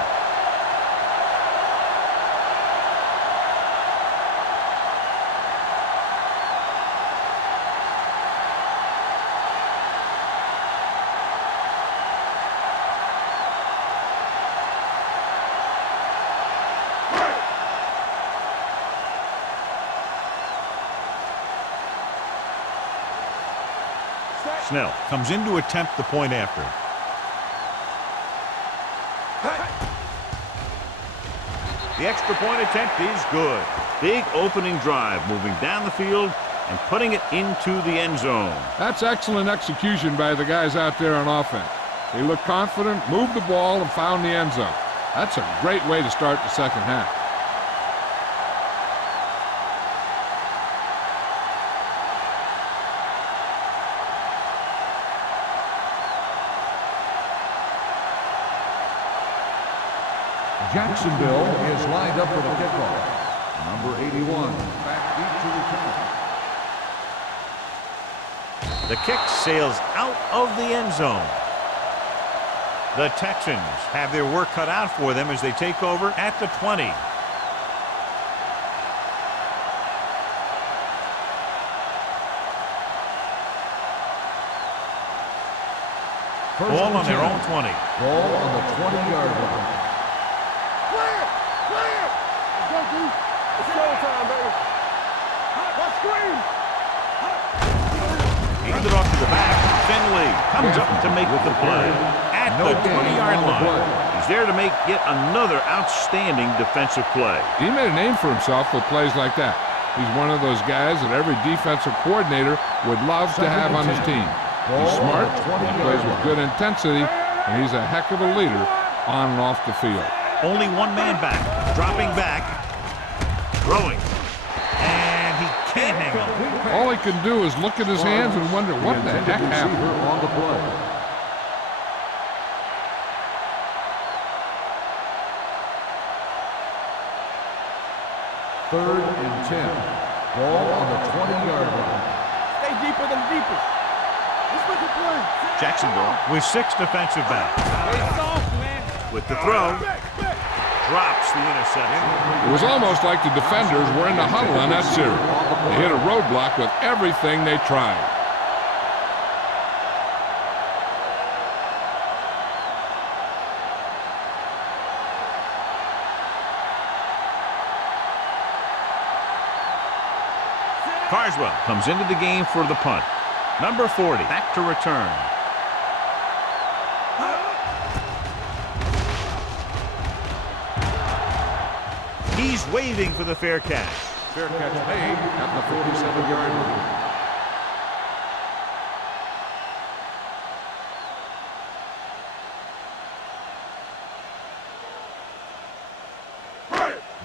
Snell comes in to attempt the point after. The extra point attempt is good. Big opening drive, moving down the field and putting it into the end zone. That's excellent execution by the guys out there on offense. They looked confident, moved the ball, and found the end zone. That's a great way to start the second half. Jacksonville is lined up for the kickoff. Number 81, back deep to return. The kick sails out of the end zone. The Texans have their work cut out for them as they take over at the 20. Ball on their own 20. Ball on the 20-yard line. Clear! Clear! Let's go, dude. It's showtime, baby. Let's scream! Hands it off to the back. Finley comes up to make the play. At the 20-yard line. He's there to make yet another outstanding defensive play. He made a name for himself with plays like that. He's one of those guys that every defensive coordinator would love to have on his team. He's smart, he plays with good intensity, and he's a heck of a leader on and off the field. Only one man back. Dropping back. Throwing. And he can't hang on. All he can do is look at his hands and wonder what the heck happened. On the play. Third and 10. Ball on the 20-yard line. Stay deeper than deepest. Let's make a play. Jacksonville with 6 defensive backs. Stay soft, man. With the throw. Drops the interception. It was almost like the defenders were in the huddle on that series. They hit a roadblock with everything they tried. Carswell comes into the game for the punt. Number 40, back to return. He's waving for the fair catch. Fair catch made at the 47-yard line.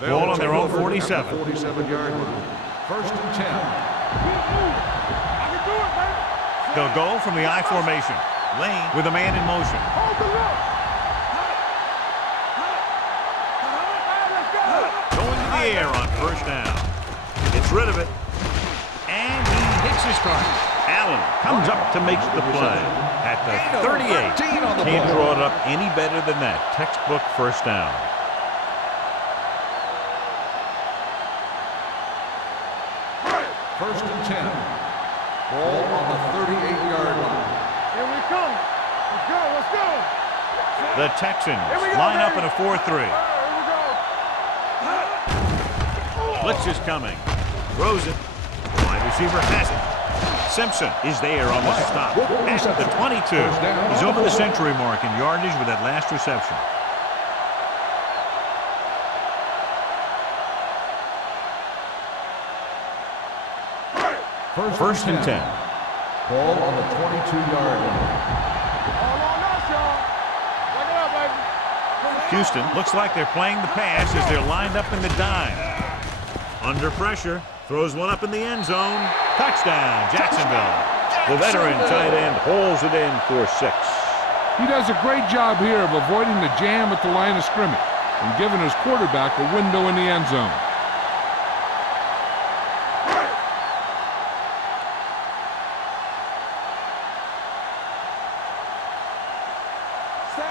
Ball on their own 47. 47-yard line. First and 10. I can do it, man. They'll go from the I formation. Lane with a man in motion. Hold the look. Going to the air on first down. Gets rid of it. And he hits his target. Allen comes up to make the play. At the 38. Can't draw it up any better than that. Textbook first down. First and 10. Ball on the 38-yard line. Here we come. Let's go. Let's go. The Texans Here we go, line up in baby. a 4-3. Here we go. Blitz is coming. Throws it. Wide receiver has it. Simpson is there on the stop. At the 22. He's over the century mark in yardage with that last reception. First and 10. Ball on the 22-yard line. All on us, y'all. Check it out, baby. Houston looks like they're playing the pass as they're lined up in the dime. Under pressure. Throws one up in the end zone. Touchdown, Jacksonville. The veteran tight end holds it in for 6. He does a great job here of avoiding the jam at the line of scrimmage and giving his quarterback a window in the end zone.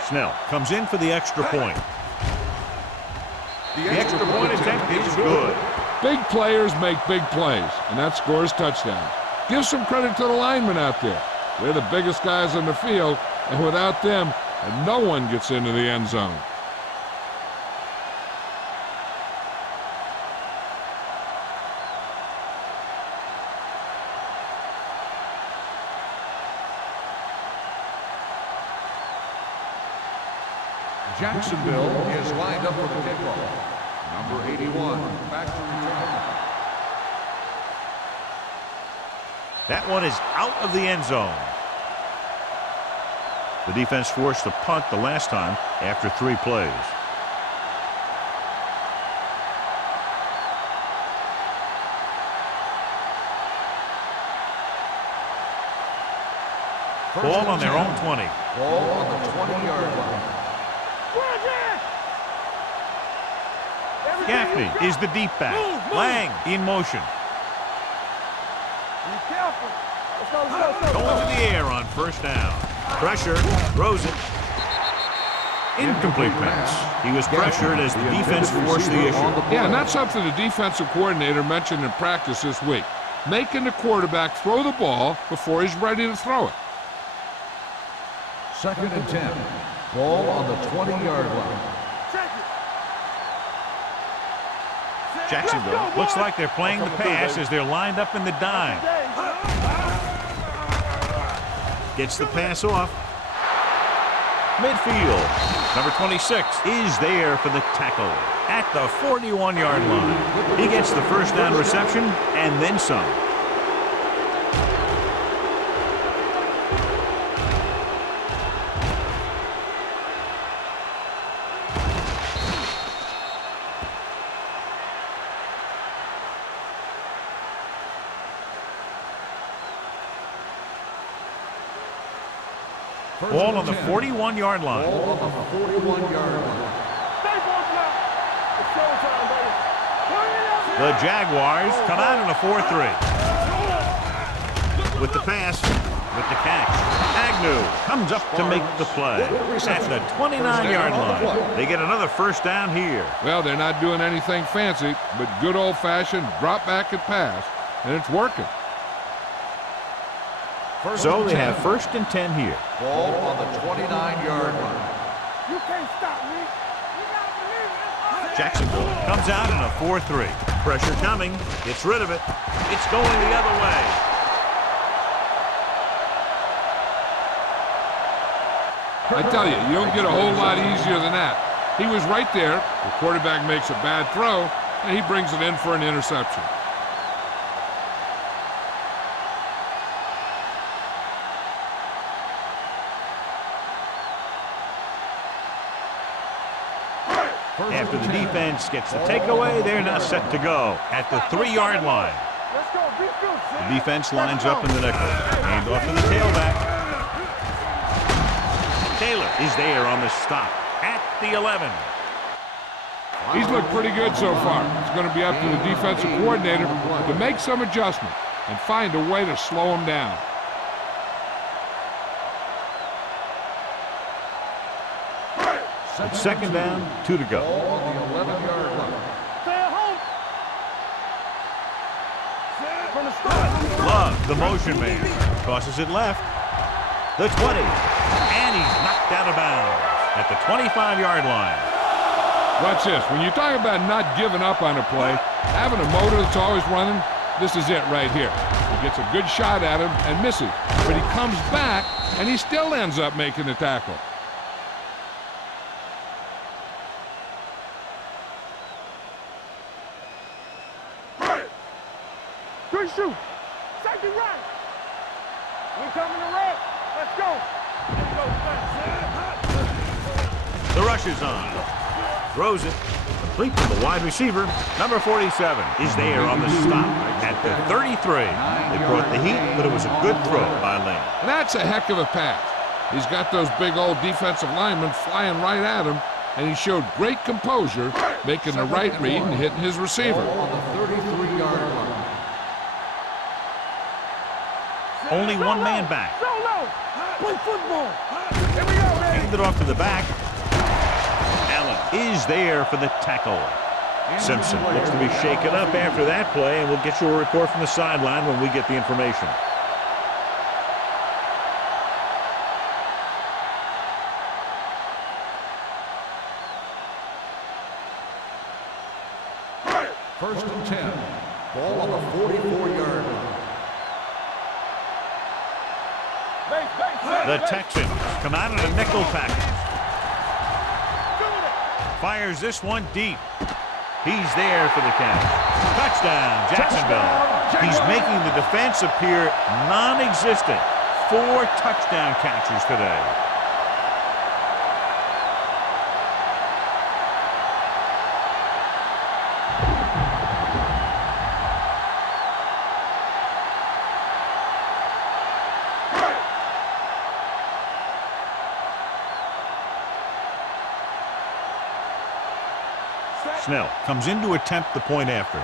Snell comes in for the extra point. The extra point attempt is good. Big players make big plays, and that scores touchdowns. Give some credit to the linemen out there. They're the biggest guys on the field, and without them, no one gets into the end zone. Jacksonville is lined up for the kickoff. Number 81, back to return. That one is out of the end zone. The defense forced the punt the last time after 3 plays. Ball on their own 20. Ball on the 20-yard line. Gaffney is the deep back. Lang in motion. Be careful. Let's go, let's go. Going to the air on first down. Pressure, throws it. Incomplete pass. He was pressured as the defense forced the issue. Yeah, and that's something the defensive coordinator mentioned in practice this week. Making the quarterback throw the ball before he's ready to throw it. 2nd and 10. Ball on the 20-yard line. Check it. Jacksonville looks like they're playing the pass as they're lined up in the dime. Gets the pass off. Midfield. Number 26 is there for the tackle at the 41-yard line. He gets the first down reception and then some. Ball on the 41-yard line. Ball on the 41-yard line. Stay for it now. It's showtime, baby. Hurry it up. The Jaguars come out in a 4-3. With the pass, with the catch. Agnew comes up to make the play. At the 29-yard line. They get another first down here. Well, they're not doing anything fancy, but good old-fashioned drop back and pass, and it's working. So they have 1st and 10 here. Ball on the 29-yard line. You can't stop me. You gotta believe it. Jacksonville comes out in a 4-3. Pressure coming. Gets rid of it. It's going the other way. I tell you, you don't get a whole lot easier than that. He was right there. The quarterback makes a bad throw, and he brings it in for an interception. After the defense gets the takeaway, they're now set to go at the 3-yard line. Let's go. Be good, The defense lines up in the nickel. Hand off to the tailback. Taylor is there on the stop at the 11. He's looked pretty good so far. It's going to be up to the defensive coordinator to make some adjustment and find a way to slow him down. It's 2nd down, 2 to go. Ball on the 11-yard line. Stay at home. From the start. Love, the motion man, tosses it left. The 20, and he's knocked out of bounds at the 25-yard line. Watch this. When you talk about not giving up on a play, having a motor that's always running, this is it right here. He gets a good shot at him and misses, but he comes back, and he still ends up making the tackle. Good shoot. Safety right. We coming to red. Let's go. Let's go. The rush is on. Throws it. Complete to the wide receiver. Number 47 is there on the stop at the 33. They brought the heat, but it was a good throw by Lane. And that's a heck of a pass. He's got those big old defensive linemen flying right at him, and he showed great composure, making the right read and hitting his receiver. Ball on the 33-yard line. Only one man back. Solo. Play football. Here we go, man. Hand it off to the back. Allen is there for the tackle. Simpson looks to be shaken up after that play, and we'll get you a report from the sideline when we get the information. First and 10. Ball on the 44-yard line. The Texans come out in a nickel package. Fires this one deep. He's there for the catch. Touchdown, Jacksonville. He's making the defense appear non-existent. 4 touchdown catches today. Snell comes in to attempt the point after.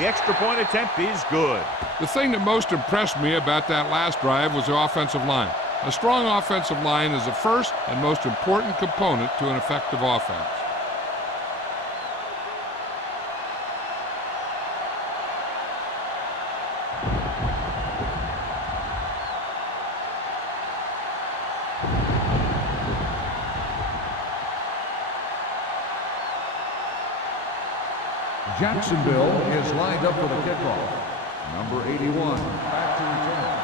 The extra point attempt is good. The thing that most impressed me about that last drive was the offensive line. A strong offensive line is the first and most important component to an effective offense. Jacksonville is lined up for the kickoff. Number 81, back to return.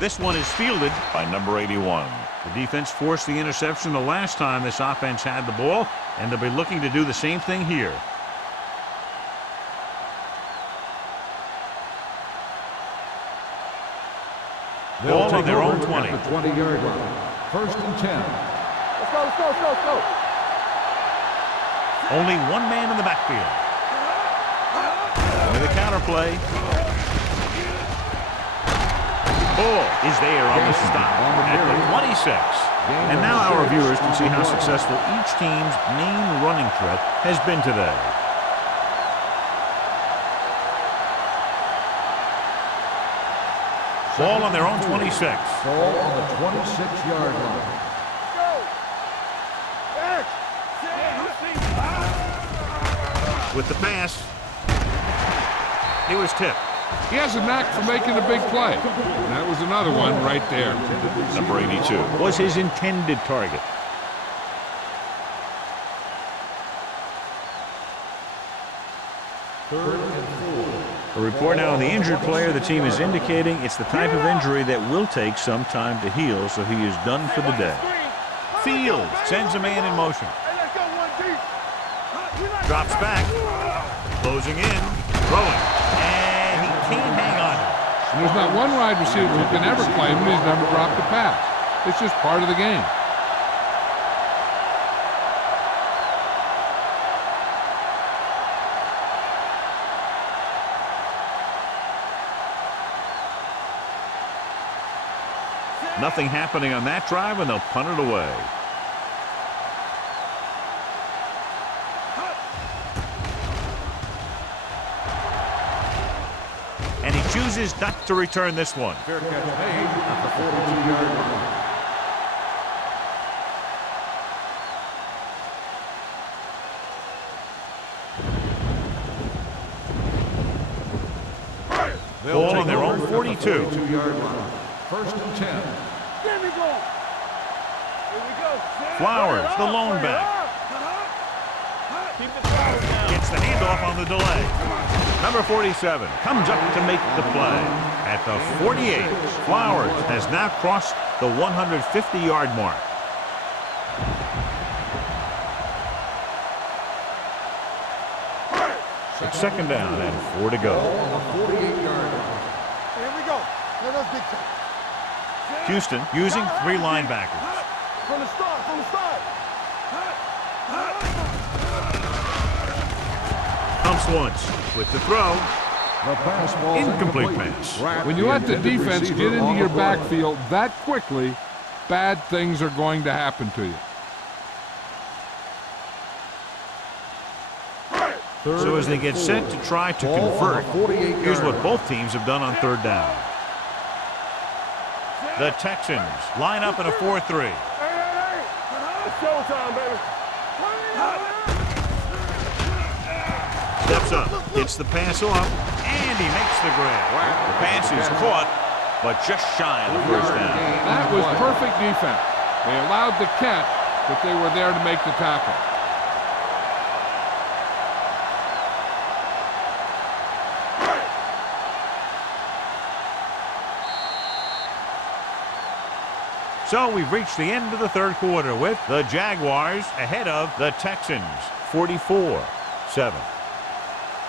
This one is fielded by number 81. The defense forced the interception the last time this offense had the ball, and they'll be looking to do the same thing here. Ball on their own 20. At the 20-yard line. First and 10. Let's go, let's go, let's go, let's go. Only one man in the backfield. With a counter play. Ball is there on the stop at the 26. And now our viewers can see how successful each team's main running threat has been today. Ball on their own 26. Ball on the 26-yard line. With the pass, he was tipped. He has a knack for making a big play. And that was another one right there. Number 82 was his intended target. Third and 4. A report now on the injured player. The team is indicating it's the type of injury that will take some time to heal, so he is done for the day. Fields sends a man in motion. Drops back, closing in, throwing, and he can't hang on. And there's not one wide receiver who can ever claim that he's never dropped a pass. It's just part of the game. Nothing happening on that drive, and they'll punt it away. And he chooses not to return this one. Fair catch made at the 42-yard line. Ball on their own 42. 42-yard line. First and 10. There we go. Here we go. Flowers, the lone back. Keep the power down. Gets the handoff on the delay. Number 47 comes up to make the play. At the 48, Flowers has now crossed the 150-yard mark. It's second down and 4 to go. On the 48-yard line. Here we go. Let us big time. Houston using 3 linebackers. From the start, from the start. Pumps once with the throw. The pass ball Incomplete pass. When you let the defense get into your backfield that quickly, bad things are going to happen to you. So as they get set to try to convert, here's what both teams have done on third down. The Texans line up in a 4-3. Hey. It's showtime, baby. Steps up, gets the pass off, and he makes the grab. The pass is caught, but just shy of the first down. That was perfect defense. They allowed the catch, but they were there to make the tackle. So we've reached the end of the third quarter with the Jaguars ahead of the Texans, 44-7.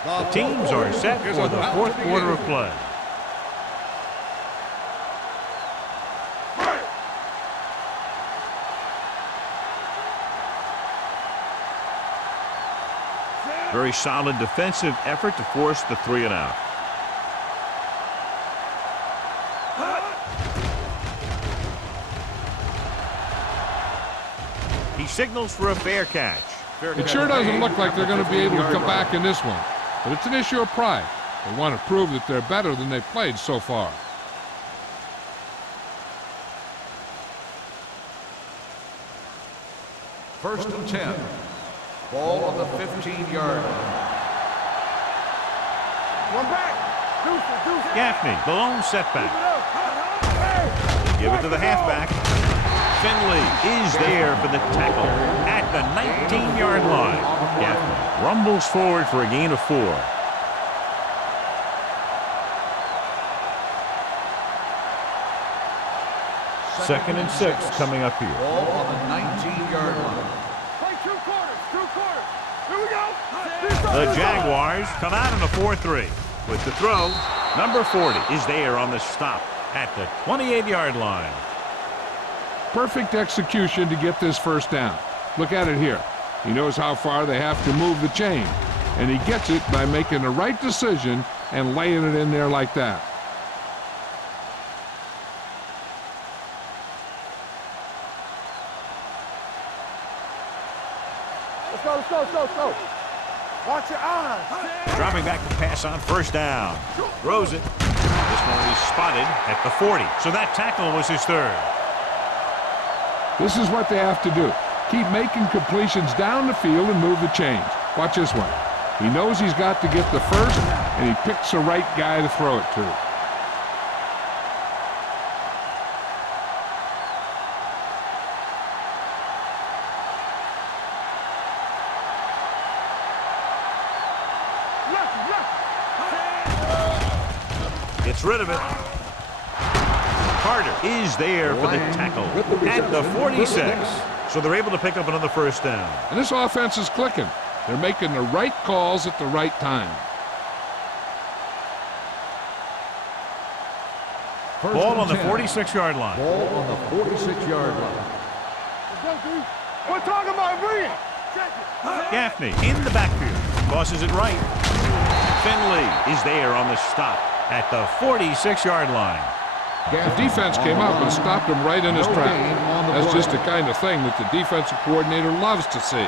The teams are set for the fourth quarter of play. Very solid defensive effort to force the 3 and out. signals for a fair catch. It sure doesn't look like they're going to be able to come back in this one, but it's an issue of pride. They want to prove that they're better than they've played so far. First and 10. Ball on the 15-yard line. One back. Deuce. Gaffney, the lone setback. They give it to the halfback. Finley is there for the tackle at the 19-yard line. Gaffney rumbles forward for a gain of 4. Second and 6 coming up here. Ball on the 19-yard line. Play 2 quarters. Here we go. The Jaguars come out in a 4-3. With the throw, number 40 is there on the stop at the 28-yard line. Perfect execution to get this first down. Look at it here. He knows how far they have to move the chain, and he gets it by making the right decision and laying it in there like that. Let's go. Watch your eyes. Dropping back to pass on first down. Throws it. This one is spotted at the 40. So that tackle was his 3rd. This is what they have to do. Keep making completions down the field and move the chains. Watch this one. He knows he's got to get the first, and he picks the right guy to throw it to. Gets rid of it. Carter is there for the tackle at the 46. So they're able to pick up another first down. And this offense is clicking. They're making the right calls at the right time. Ball on the 46-yard line. Ball on the 46-yard line. We're talking about Reed. Gaffney in the backfield. Tosses it right. Finley is there on the stop at the 46-yard line. The defense came up and stopped him right in his track. That's just the kind of thing that the defensive coordinator loves to see.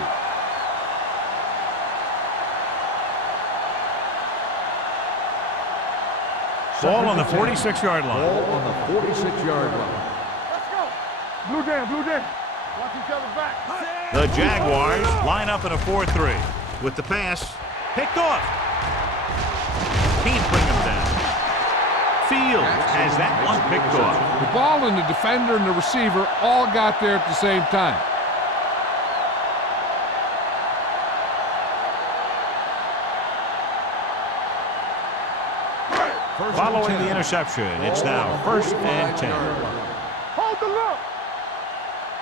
Ball on the 46-yard line. Ball on the 46-yard line. Let's go. Blue down. Watch each other back. The Jaguars line up in a 4-3. With the pass, picked off. Can't bring him down. Fields has that one picked off. The ball and the defender and the receiver all got there at the same time. Following the interception, it's now 1st and 10. Hold the look.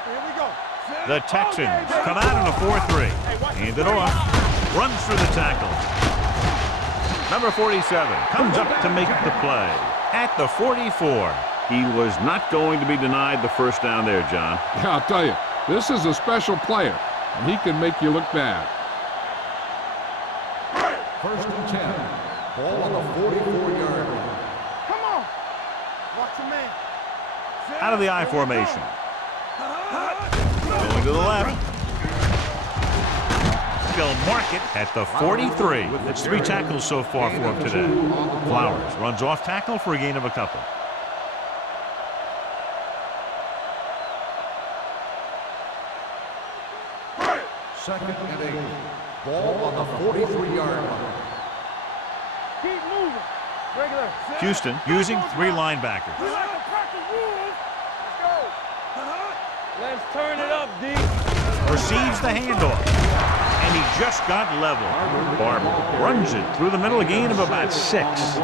Here we go. The Texans come out in a 4-3. Hand it off. Runs through the tackle. Number 47 comes up to make the play at the 44. He was not going to be denied the first down there, John. Yeah, I'll tell you, this is a special player, and he can make you look bad. First and 10. Ball on the 44-yard line. Come on. Watch your man. Out of the I formation. Going to the left. They'll mark it at the 43. That's 3 tackles so far for him today. Flowers runs off tackle for a gain of a couple. Second and 8. Ball on the 43-yard line. Keep moving. Regular. Houston using 3 linebackers. Let's turn it up, D. Receives the handoff. And he just got level. Barber runs it through the middle, a gain of about 6.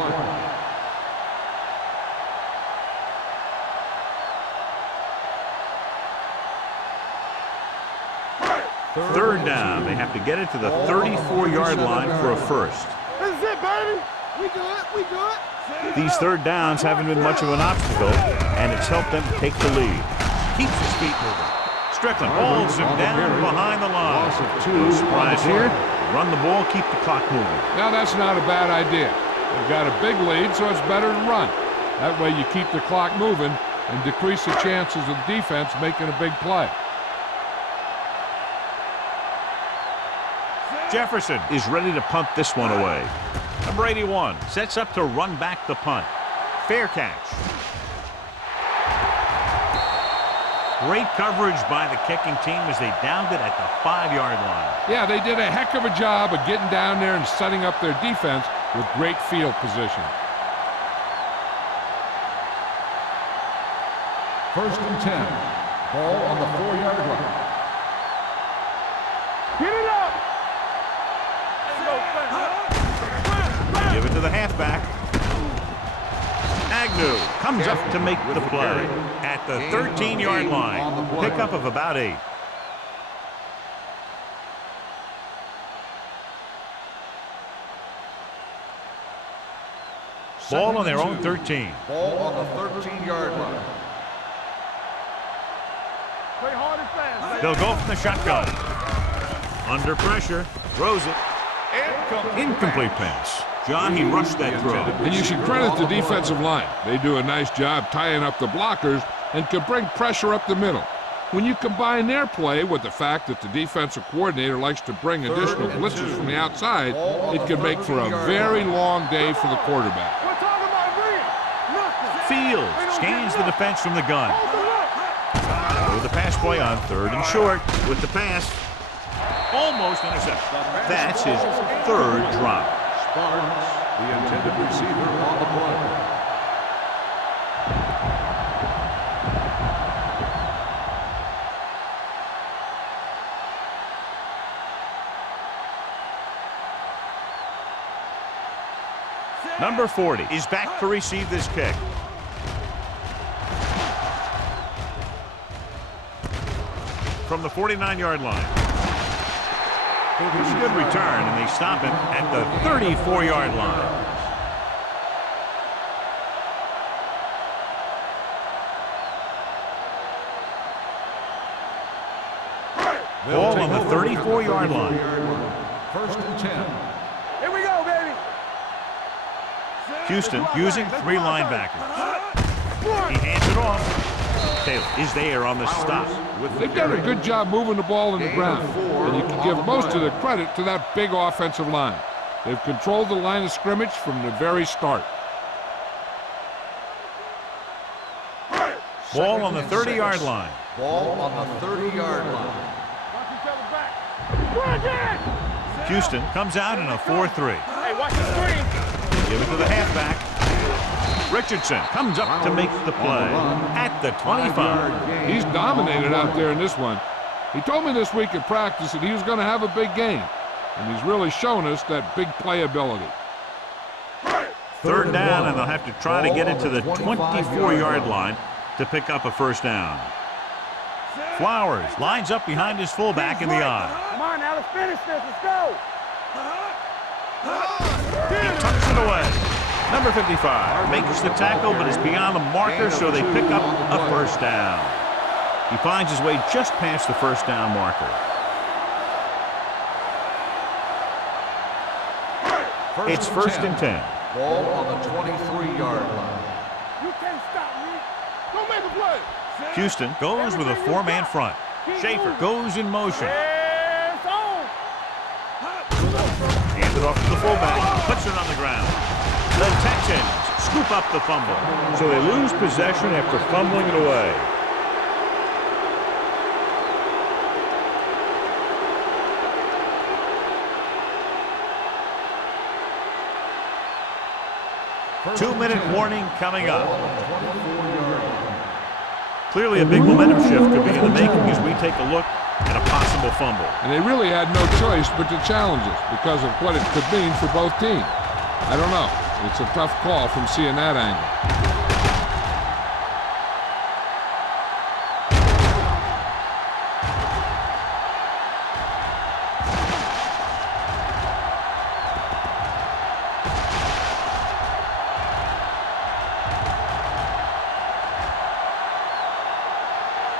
Third down. They have to get it to the 34-yard line for a first. This is it, baby. We good. These third downs haven't been much of an obstacle, and it's helped them take the lead. Keeps his feet moving. Strickland holds him down behind the line. No surprise here. Run the ball, keep the clock moving. Now that's not a bad idea. They've got a big lead, so it's better to run. That way you keep the clock moving and decrease the chances of the defense making a big play. Jefferson is ready to punt this one away. Number 81 sets up to run back the punt. Fair catch. Great coverage by the kicking team as they downed it at the 5-yard line. Yeah, they did a heck of a job of getting down there and setting up their defense with great field position. First and 10. Ball on the 4-yard line. Get it up! Give it to the halfback. Agnew comes up to make the play at the 13-yard line. Pickup of about 8. Ball on their own 13. Ball on the 13-yard line. Play hard and fast. They'll go from the shotgun. Under pressure, throws it. Incomplete pass. John, he rushed that throw. And you should credit the defensive line. They do a nice job tying up the blockers and can bring pressure up the middle. When you combine their play with the fact that the defensive coordinator likes to bring additional blitzes from the outside, it can make for a very long day for the quarterback. We're talking about real. Nothing. Fields scans the defense from the gun. With the pass play on 3rd and short with the pass. Almost intercepted. That's his 3rd drop. Sparks, the intended receiver on the play. Number 40 is back to receive this kick. From the 49-yard line. It's a good return, and they stop him at the 34-yard line. Ball on the 34-yard line. First and 10. Here we go, baby. Houston using 3 linebackers. He hands it off. Taylor is there on the stop. They've done a good job moving the ball in the ground, and you can give most of the credit to that big offensive line. They've controlled the line of scrimmage from the very start. Ball on the 30-yard line. Ball on the 30-yard line. Watch each other back. Run again. Houston comes out in a 4-3. Hey, watch the screen. Give it to the halfback. Richardson comes up to make the play at the 25. He's dominated out there in this one. He told me this week at practice that he was going to have a big game, and he's really shown us that big playability. 3rd down, and they'll have to try to get it to the 24-yard line to pick up a 1st down. Flowers lines up behind his fullback in the eye. Come on, now let's finish this. Let's go. He tucks it away. Number 55 makes the tackle, but is beyond the marker, so they pick up a 1st down. He finds his way just past the 1st down marker. It's 1st and 10. Ball on the 23-yard line. You can't stop me. Don't make a play. Houston goes with a 4-man front. Schaefer goes in motion. It's on. Hands it off to the fullback. Puts it on the ground. The Texans scoop up the fumble. So they lose possession after fumbling it away. Two-minute warning coming up. Clearly a big momentum shift could be in the making as we take a look at a possible fumble. And they really had no choice but to challenge it because of what it could mean for both teams. I don't know. It's a tough call from seeing that angle.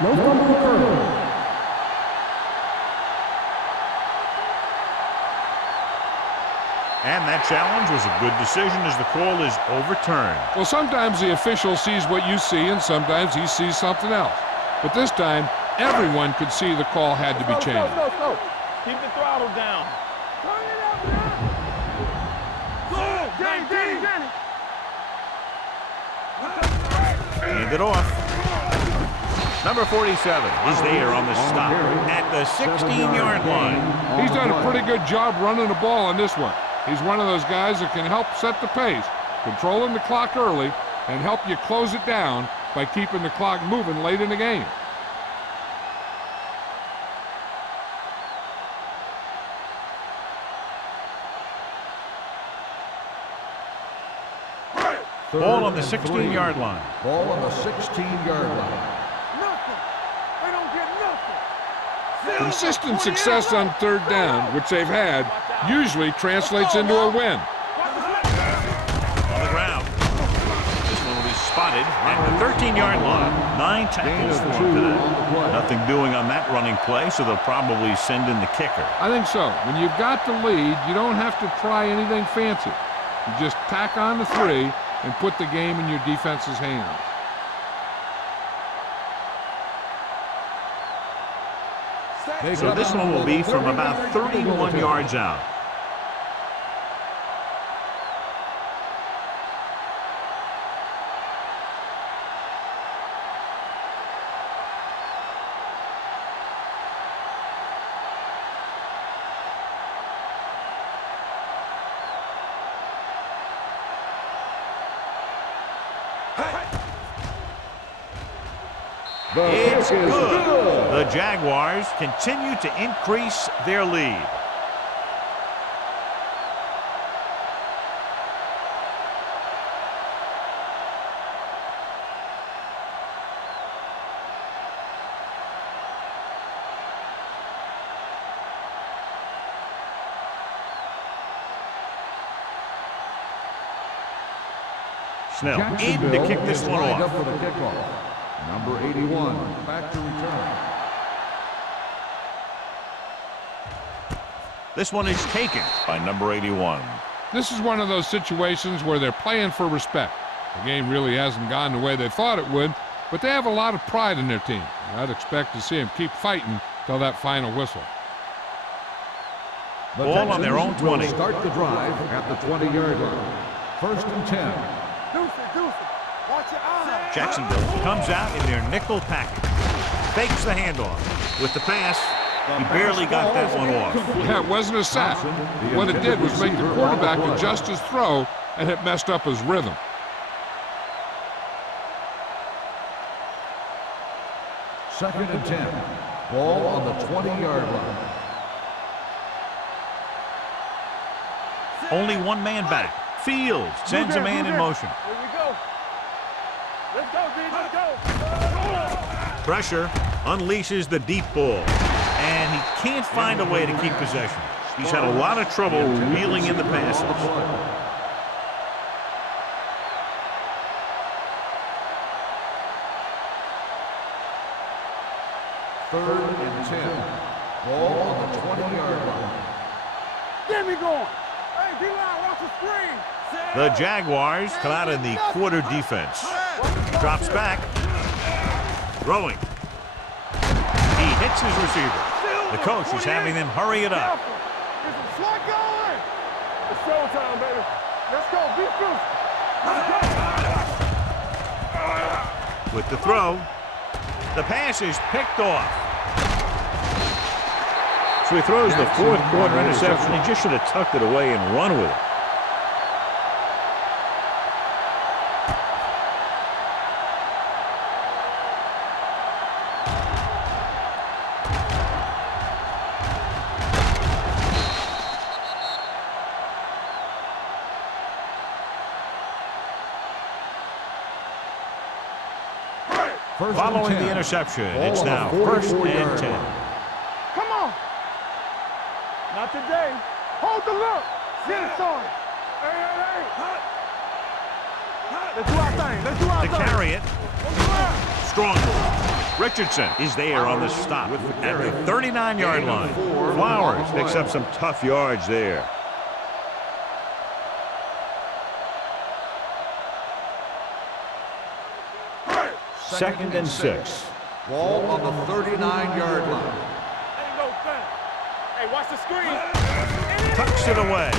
No fumble occurred. And that challenge was a good decision as the call is overturned. Well, sometimes the official sees what you see, and sometimes he sees something else. But this time, everyone could see the call had to be changed. Go. Keep the throttle down. Go. it off. Number 47 is there on the stop at the 16-yard line. He's done a pretty good job running the ball on this one. He's one of those guys that can help set the pace, controlling the clock early, and help you close it down by keeping the clock moving late in the game. Ball on the 16-yard line. Ball on the 16-yard line. Nothing. They don't get nothing. Consistent success on third down, which they've had, usually translates into a win. On the ground. This one will be spotted at the 13-yard line. 9 tackles for him today. Nothing doing on that running play, so they'll probably send in the kicker. I think so. When you've got the lead, you don't have to try anything fancy. You just tack on the 3 and put the game in your defense's hands. So this one will be from about 31 yards out. It's good. The Jaguars continue to increase their lead. Snell in to kick this one lined off. up for the kickoff. Number 81, back to return. This one is taken by number 81. This is one of those situations where they're playing for respect. The game really hasn't gone the way they thought it would, but they have a lot of pride in their team. I'd expect to see them keep fighting till that final whistle. The Ball on their own Texans will 20. start the drive at the 20-yard line. 1st and 10. Deuce. Watch your eyes. Jacksonville comes out in their nickel package. Fakes the handoff. With the pass, he barely got that one off. Yeah, it wasn't a sack. What it did was make the quarterback adjust his throw, and it messed up his rhythm. Second and 10. Ball on the 20-yard line. Only one man back. Fields sends a man in motion. Here we go. Let's go, D. Let's go. Pressure unleashes the deep ball. And he can't find a way to keep possession. He's had a lot of trouble reeling in the passes. Third and 10. Ball on the 20-yard line. Get me going. Hey, D-line, watch the screen. The Jaguars come out in the quarter defense. Drops back. Throwing. He hits his receiver. The coach is having them hurry it up. Get some slot going. It's showtime, baby. Let's go. Be crucial. With the throw, the pass is picked off. So he throws the fourth quarter interception. He just should have tucked it away and run with it. Following the interception, it's now 1st and 10. Come on. Not today. Hold the look. Get it started. Hey. Let's do our thing. Let's do our To thing. carry it, strong. Richardson is there on the stop at the 39-yard line. Flowers picks up some tough yards there. Second and 6. Ball on the 39-yard line. Ain't no thing. Hey, watch the screen. Tucks it away.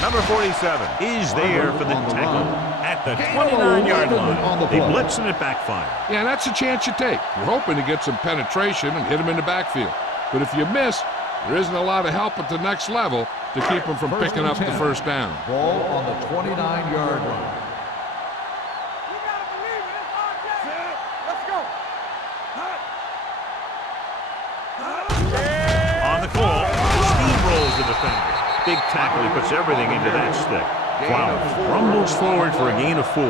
Number 47 is there for the tackle at the 29-yard line. They blitz and it backfired. Yeah, that's a chance you take. You're hoping to get some penetration and hit him in the backfield. But if you miss, there isn't a lot of help at the next level to keep him from picking up the first down. Ball on the 29-yard line. You gotta believe it. It's our day. Let's go. On the call, steamrolls the defender. Big tackle, he puts everything into that stick. Flowers rumbles forward for a gain of 4.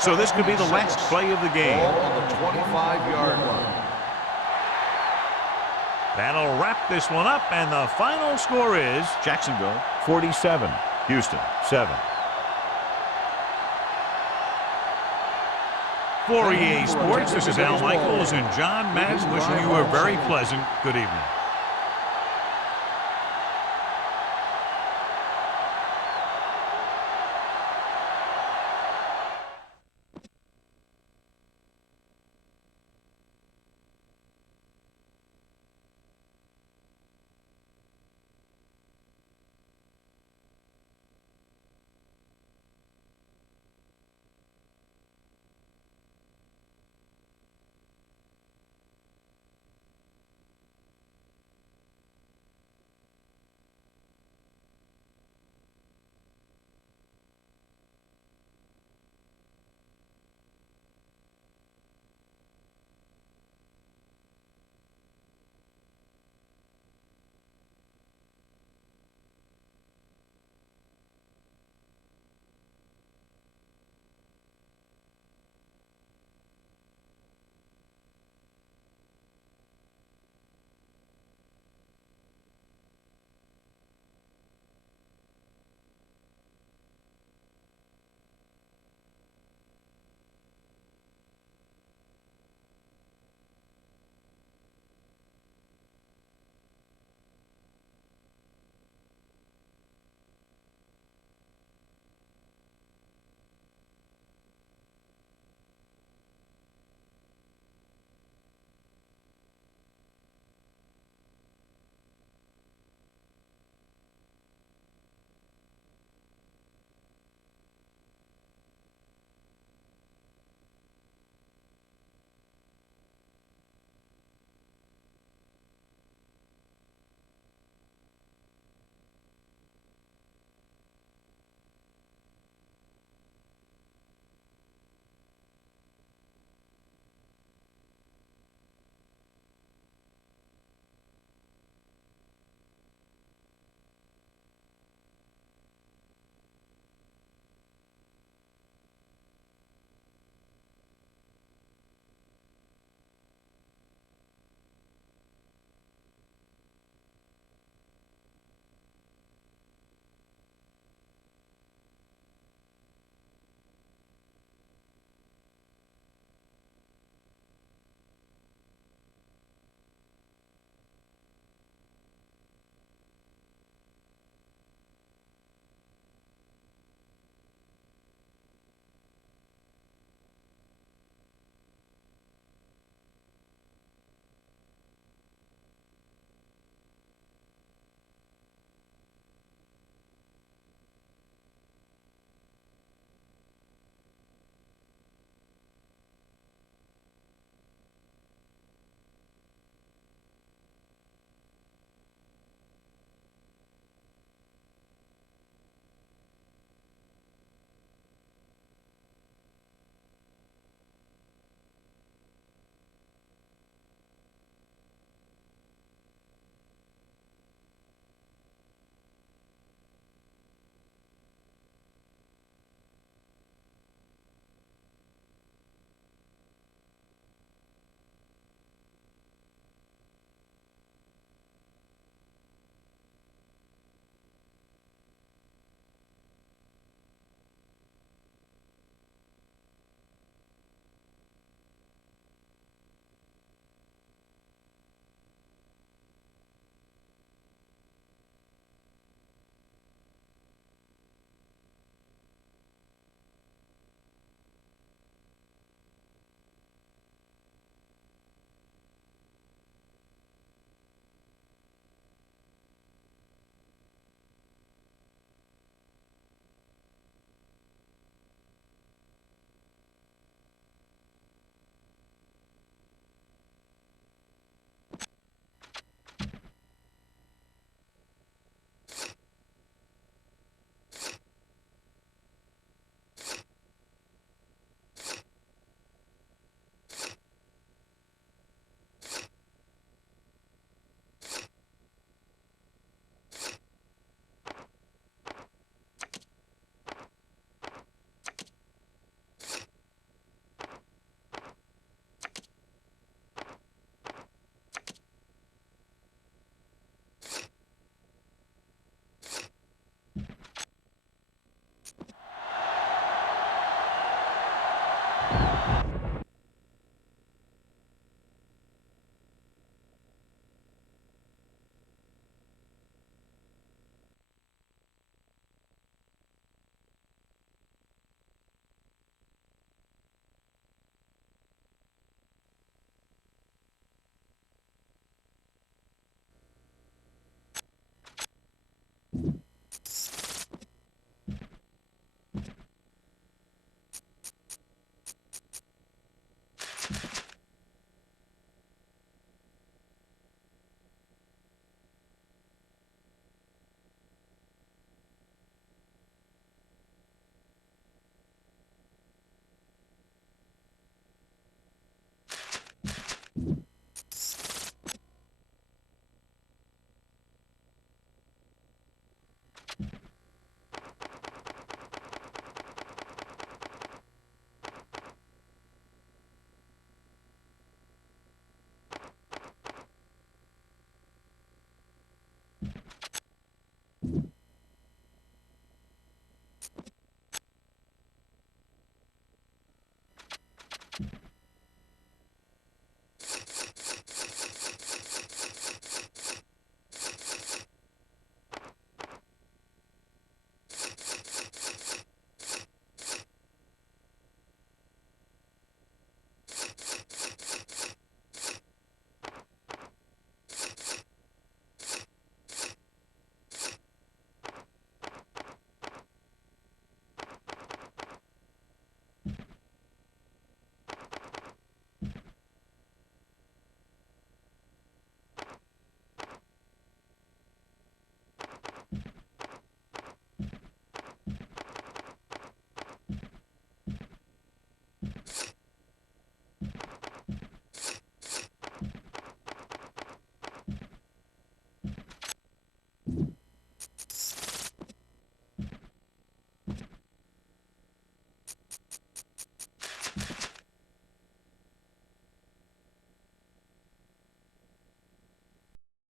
So this could be the last play of the game. Ball on the 25-yard line. That'll wrap this one up, and the final score is Jacksonville 47, Houston 7. For EA Sports, this is Al Michaels and John Madden wishing you a very pleasant good evening.